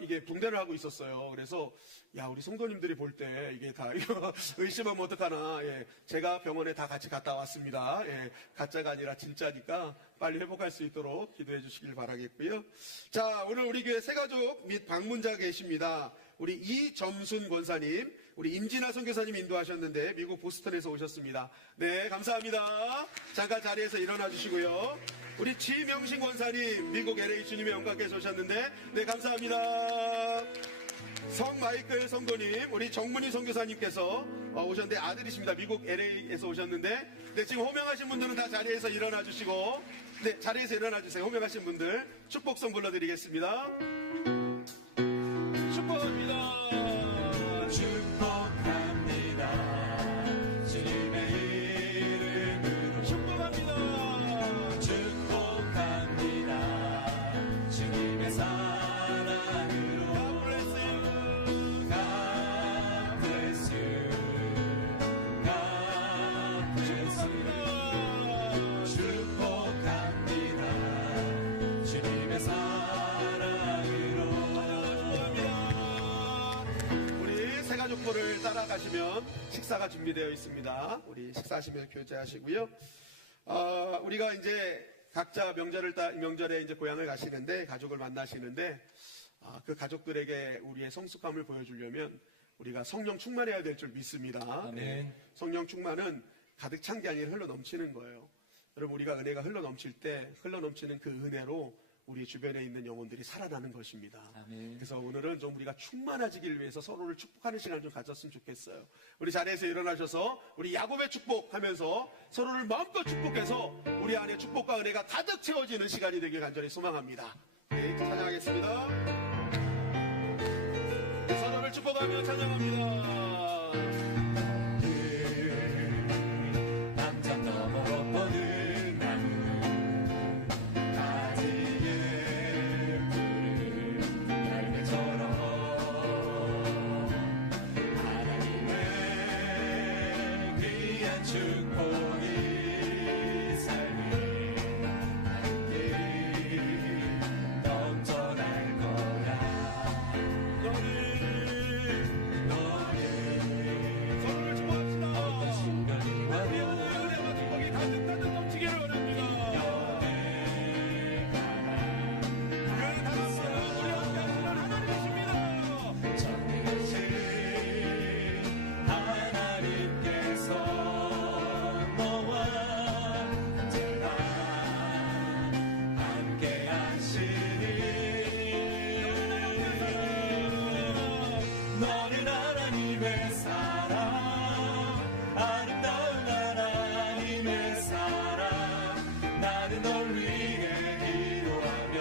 이게 붕대를 하고 있었어요. 그래서 야, 우리 성도님들이 볼 때 이게 다 이거 의심하면 어떡하나. 제가 병원에 다 같이 갔다 왔습니다. 가짜가 아니라 진짜니까 빨리 회복할 수 있도록 기도해 주시길 바라겠고요. 자, 오늘 우리 교회 새가족 및 방문자 계십니다. 우리 이점순 권사님, 우리 임진아 선교사님 인도하셨는데 미국 보스턴에서 오셨습니다. 네, 감사합니다. 잠깐 자리에서 일어나 주시고요. 우리 지명신 권사님, 미국 LA 주님의 영광께서 오셨는데, 네, 감사합니다. 성마이클 성도님, 우리 정문희 선교사님께서 오셨는데 아들이십니다. 미국 LA에서 오셨는데, 네, 지금 호명하신 분들은 다 자리에서 일어나 주시고, 네, 자리에서 일어나 주세요. 호명하신 분들 축복성 불러드리겠습니다. 축복합니다. 축복합니다. 주님의 이름으로 축복합니다. 축복합니다. 주님의 사랑으로 God bless you. God bless you. God bless you. 축복합니다. 주님의 사랑으로. 우리 새가족부를 따라가시면 식사가 준비되어 있습니다. 우리 식사하시면서 교제하시고요. 우리가 이제 각자 명절에 이제 고향을 가시는데, 가족을 만나시는데, 그 가족들에게 우리의 성숙함을 보여주려면 우리가 성령 충만해야 될 줄 믿습니다. 아멘. 성령 충만은 가득 찬 게 아니라 흘러 넘치는 거예요. 여러분, 우리가 은혜가 흘러 넘칠 때 흘러 넘치는 그 은혜로 우리 주변에 있는 영혼들이 살아나는 것입니다. 아멘. 그래서 오늘은 좀 우리가 충만해지길 위해서 서로를 축복하는 시간을 좀 가졌으면 좋겠어요. 우리 자리에서 일어나셔서 우리 야곱의 축복하면서 서로를 마음껏 축복해서 우리 안에 축복과 은혜가 가득 채워지는 시간이 되길 간절히 소망합니다. 네, 찬양하겠습니다. 서로를 축복하며 찬양합니다. 남자 넘어 뻗은 나무 가지에 푸른 날개처럼 하나님의 귀한 축복이 삶을 함께 넘쳐날 거야. 서로를 축복합시다. 어떤 시간이 와도 은혜와 축복이 가득 넘치기를 원합니다. 그 다음은 우리 함께 하시는 하나님이십니다. 전능하신 하나님께서 너와 언제나 함께 하시니 너는 하나님의 사랑, 아름다운 하나님의 사랑. 나는 널 위해 기도하며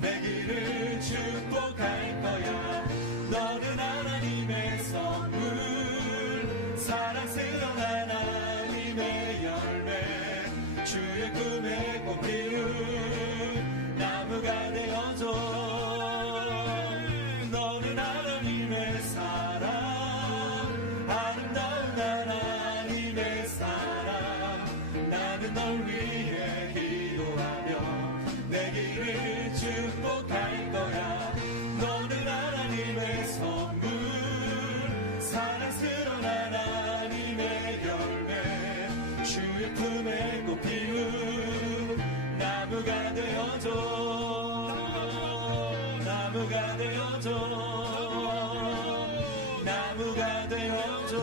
내 길을 축복할 거야. 너는 하나님의 선물, 사랑스러운 하나님의 열매, 주의 꿈에 꽃 피운 나무가 되어줘. 너는 하나님의 사랑, 아름다운 하나님의 사랑. 나는 널 위해 기도하며 내 길을 축복할 거야. 너는 하나님의 선물, 사랑스러운 하나님의 열매, 주의 품에 꽃 피운 나무가 되어줘. 나무가 되어줘. 나무가 되어줘.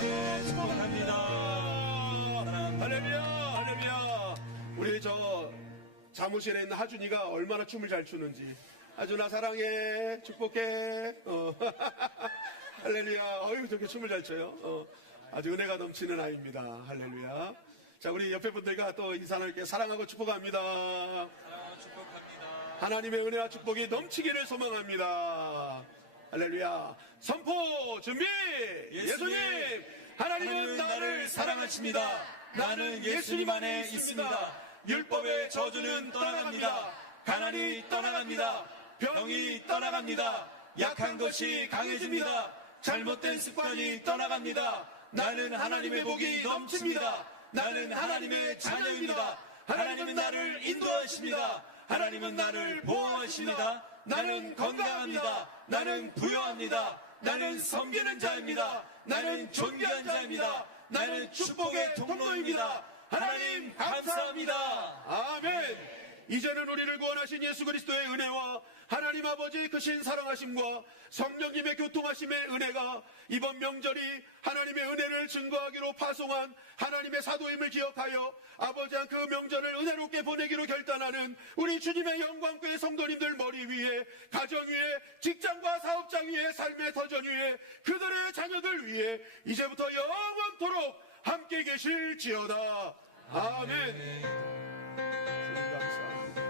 네, 축복합니다. 할렐루야, 할렐루야. 우리 저 사무실에 있는 하준이가 얼마나 춤을 잘 추는지. 하준아 사랑해, 축복해. 할렐루야. 어휴, 저렇게 춤을 잘 춰요. 아주 은혜가 넘치는 아이입니다. 할렐루야. 자, 우리 옆에 분들과 또 인사를 이렇게 사랑하고 축복합니다. 축복합니다. 하나님의 은혜와 축복이 넘치기를 소망합니다. 할렐루야. 선포 준비. 예수님, 하나님은 나를 사랑하십니다. 나는 예수님 안에 있습니다. 율법의 저주는 떠나갑니다. 가난이 떠나갑니다. 병이 떠나갑니다. 약한 것이 강해집니다. 잘못된 습관이 떠나갑니다. 나는 하나님의 복이 넘칩니다. 나는 하나님의 자녀입니다. 하나님은 나를 인도하십니다. 하나님은 나를 보호하십니다. 나는 건강합니다. 나는 부유합니다. 나는 섬기는 자입니다. 나는 존귀한 자입니다. 나는 축복의 통로입니다. 하나님 감사합니다. 아멘. 이제는 우리를 구원하신 예수 그리스도의 은혜와 하나님 아버지의 크신 사랑하심과 성령님의 교통하심의 은혜가 이번 명절이 하나님의 은혜를 증거하기로 파송한 하나님의 사도임을 기억하여 아버지와 그 명절을 은혜롭게 보내기로 결단하는 우리 주님의 영광교회 성도님들 머리 위에, 가정 위에, 직장과 사업장 위에, 삶의 터전 위에, 그들의 자녀들 위에 이제부터 영원토록 함께 계실지어다. 아멘. 주님 감사합니다.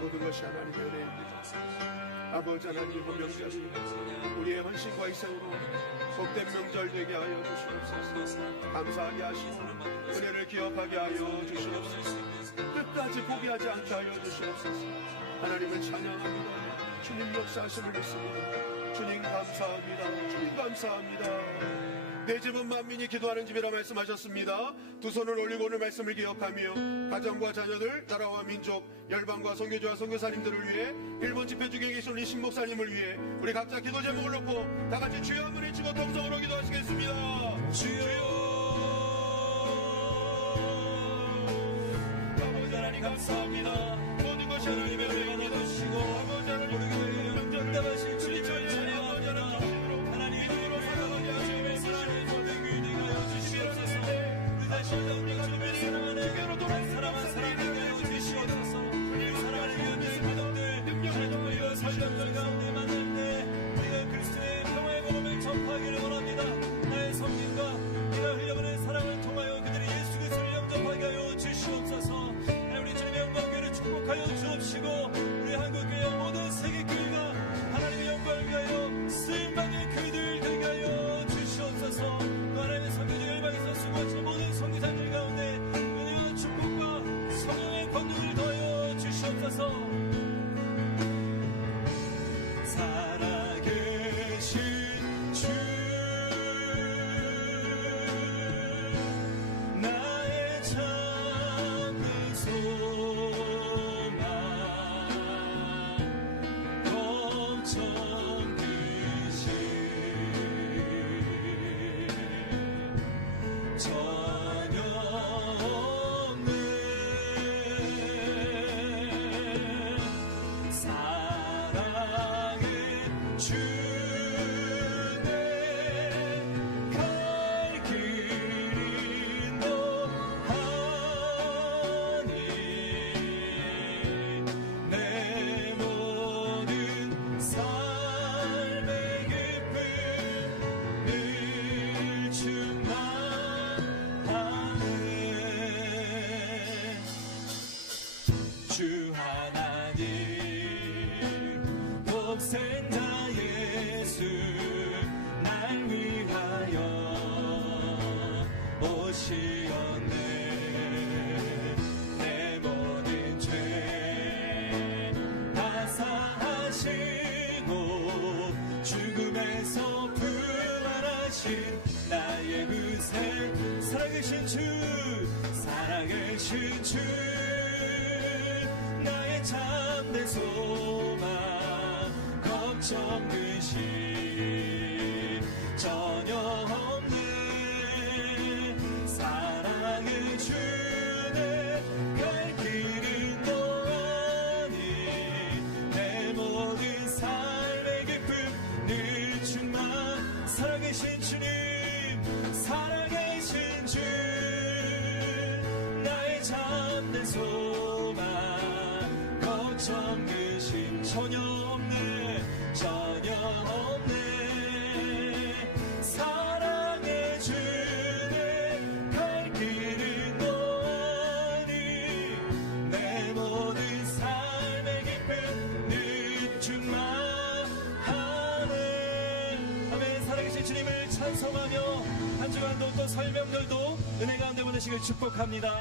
모든 것이 하나님의 은혜입니다. 아버지 하나님, 명절이 우리의 헌신과 희생으로 복된 명절 되게 하여 주시옵소서. 감사하게 하시고 은혜를 기억하게 하여 주시옵소서. 끝까지 포기하지 않게 하여 주시옵소서. 하나님을 찬양합니다. 주님 역사하심을 믿습니다. 주님 감사합니다. 주님 감사합니다. 내 집은 만민이 기도하는 집이라 말씀하셨습니다. 두 손을 올리고 오늘 말씀을 기억하며 가정과 자녀들, 나라와 민족, 열방과 선교주와 선교사님들을 위해 일본 집회 중에 계신 우리 신목사님을 위해 우리 각자 기도 제목을 놓고 다 같이 주여 한번 외치고 통성으로 기도하시겠습니다. 주여. 아버지 하나님 감사합니다. 모든 것이 하나님의 은혜가 되시고 아버지 하나님 우리 교회의 명절을 응답하실 주님을 찬양합니다. 하나님 이름으로 살아가게 하시며 사랑의 소명을 내가여 주시옵소서. 우리 다시 우리가 주님을 사랑하는 교회로 돌아온 사람에게 하여 주시옵소서. 사랑하는 위원들, 가족들, 하나님과 이와 설명절 가운데 만날 때 우리가 그리스도의 평화의 복음을 전파하기를 원합니다. 나의 섬김과 내가 흘려보낸 사랑을 통하여 그들이 예수 그리스도를 영접하게 하여 주시옵소서. 우리 주님의 영광교회를 축복하여 주옵시고 우리 한국교회와 모든 세계교회가 하나님의 영광을 위하여 쓰임받는 그들 되게 하여 주시옵소서. 또 하나님의 선교적 열방에서 수고하시는 모든 선교사들 가운데 은혜와 축복과 성령의 권능을 더하여 주시옵소서. 살아계신 주 나의 참는 소망 검정 듯이 전혀 없는 사랑의 주내 갈 길이 너하니 내 모든 삶의 기쁨 늘 충만하네. 주 하나님 독생자 예수 날 위하여 오시었네. 내 모든 죄 다 사하시고 죽음에서 부활하신 나의 구세 살아계신 주 살아계신 주 나의 참된 소망 걱정 듯이 전혀 없네. 사랑을 주네 갈 길은 너하니 내 모든 삶의 기쁨 늘 충만. 살아계신 주님 살아계신 주 나의 참된 소망 걱정 듯이 전혀 없네. 전혀 없네. 사랑의 주네 갈 길은 너하니 내 모든 삶의 기쁨 늘 충만하네. 아멘. 살아계신 주님을 찬송하며 한 주간도 또 설명절도 은혜 가운데 보내시길 축복합니다.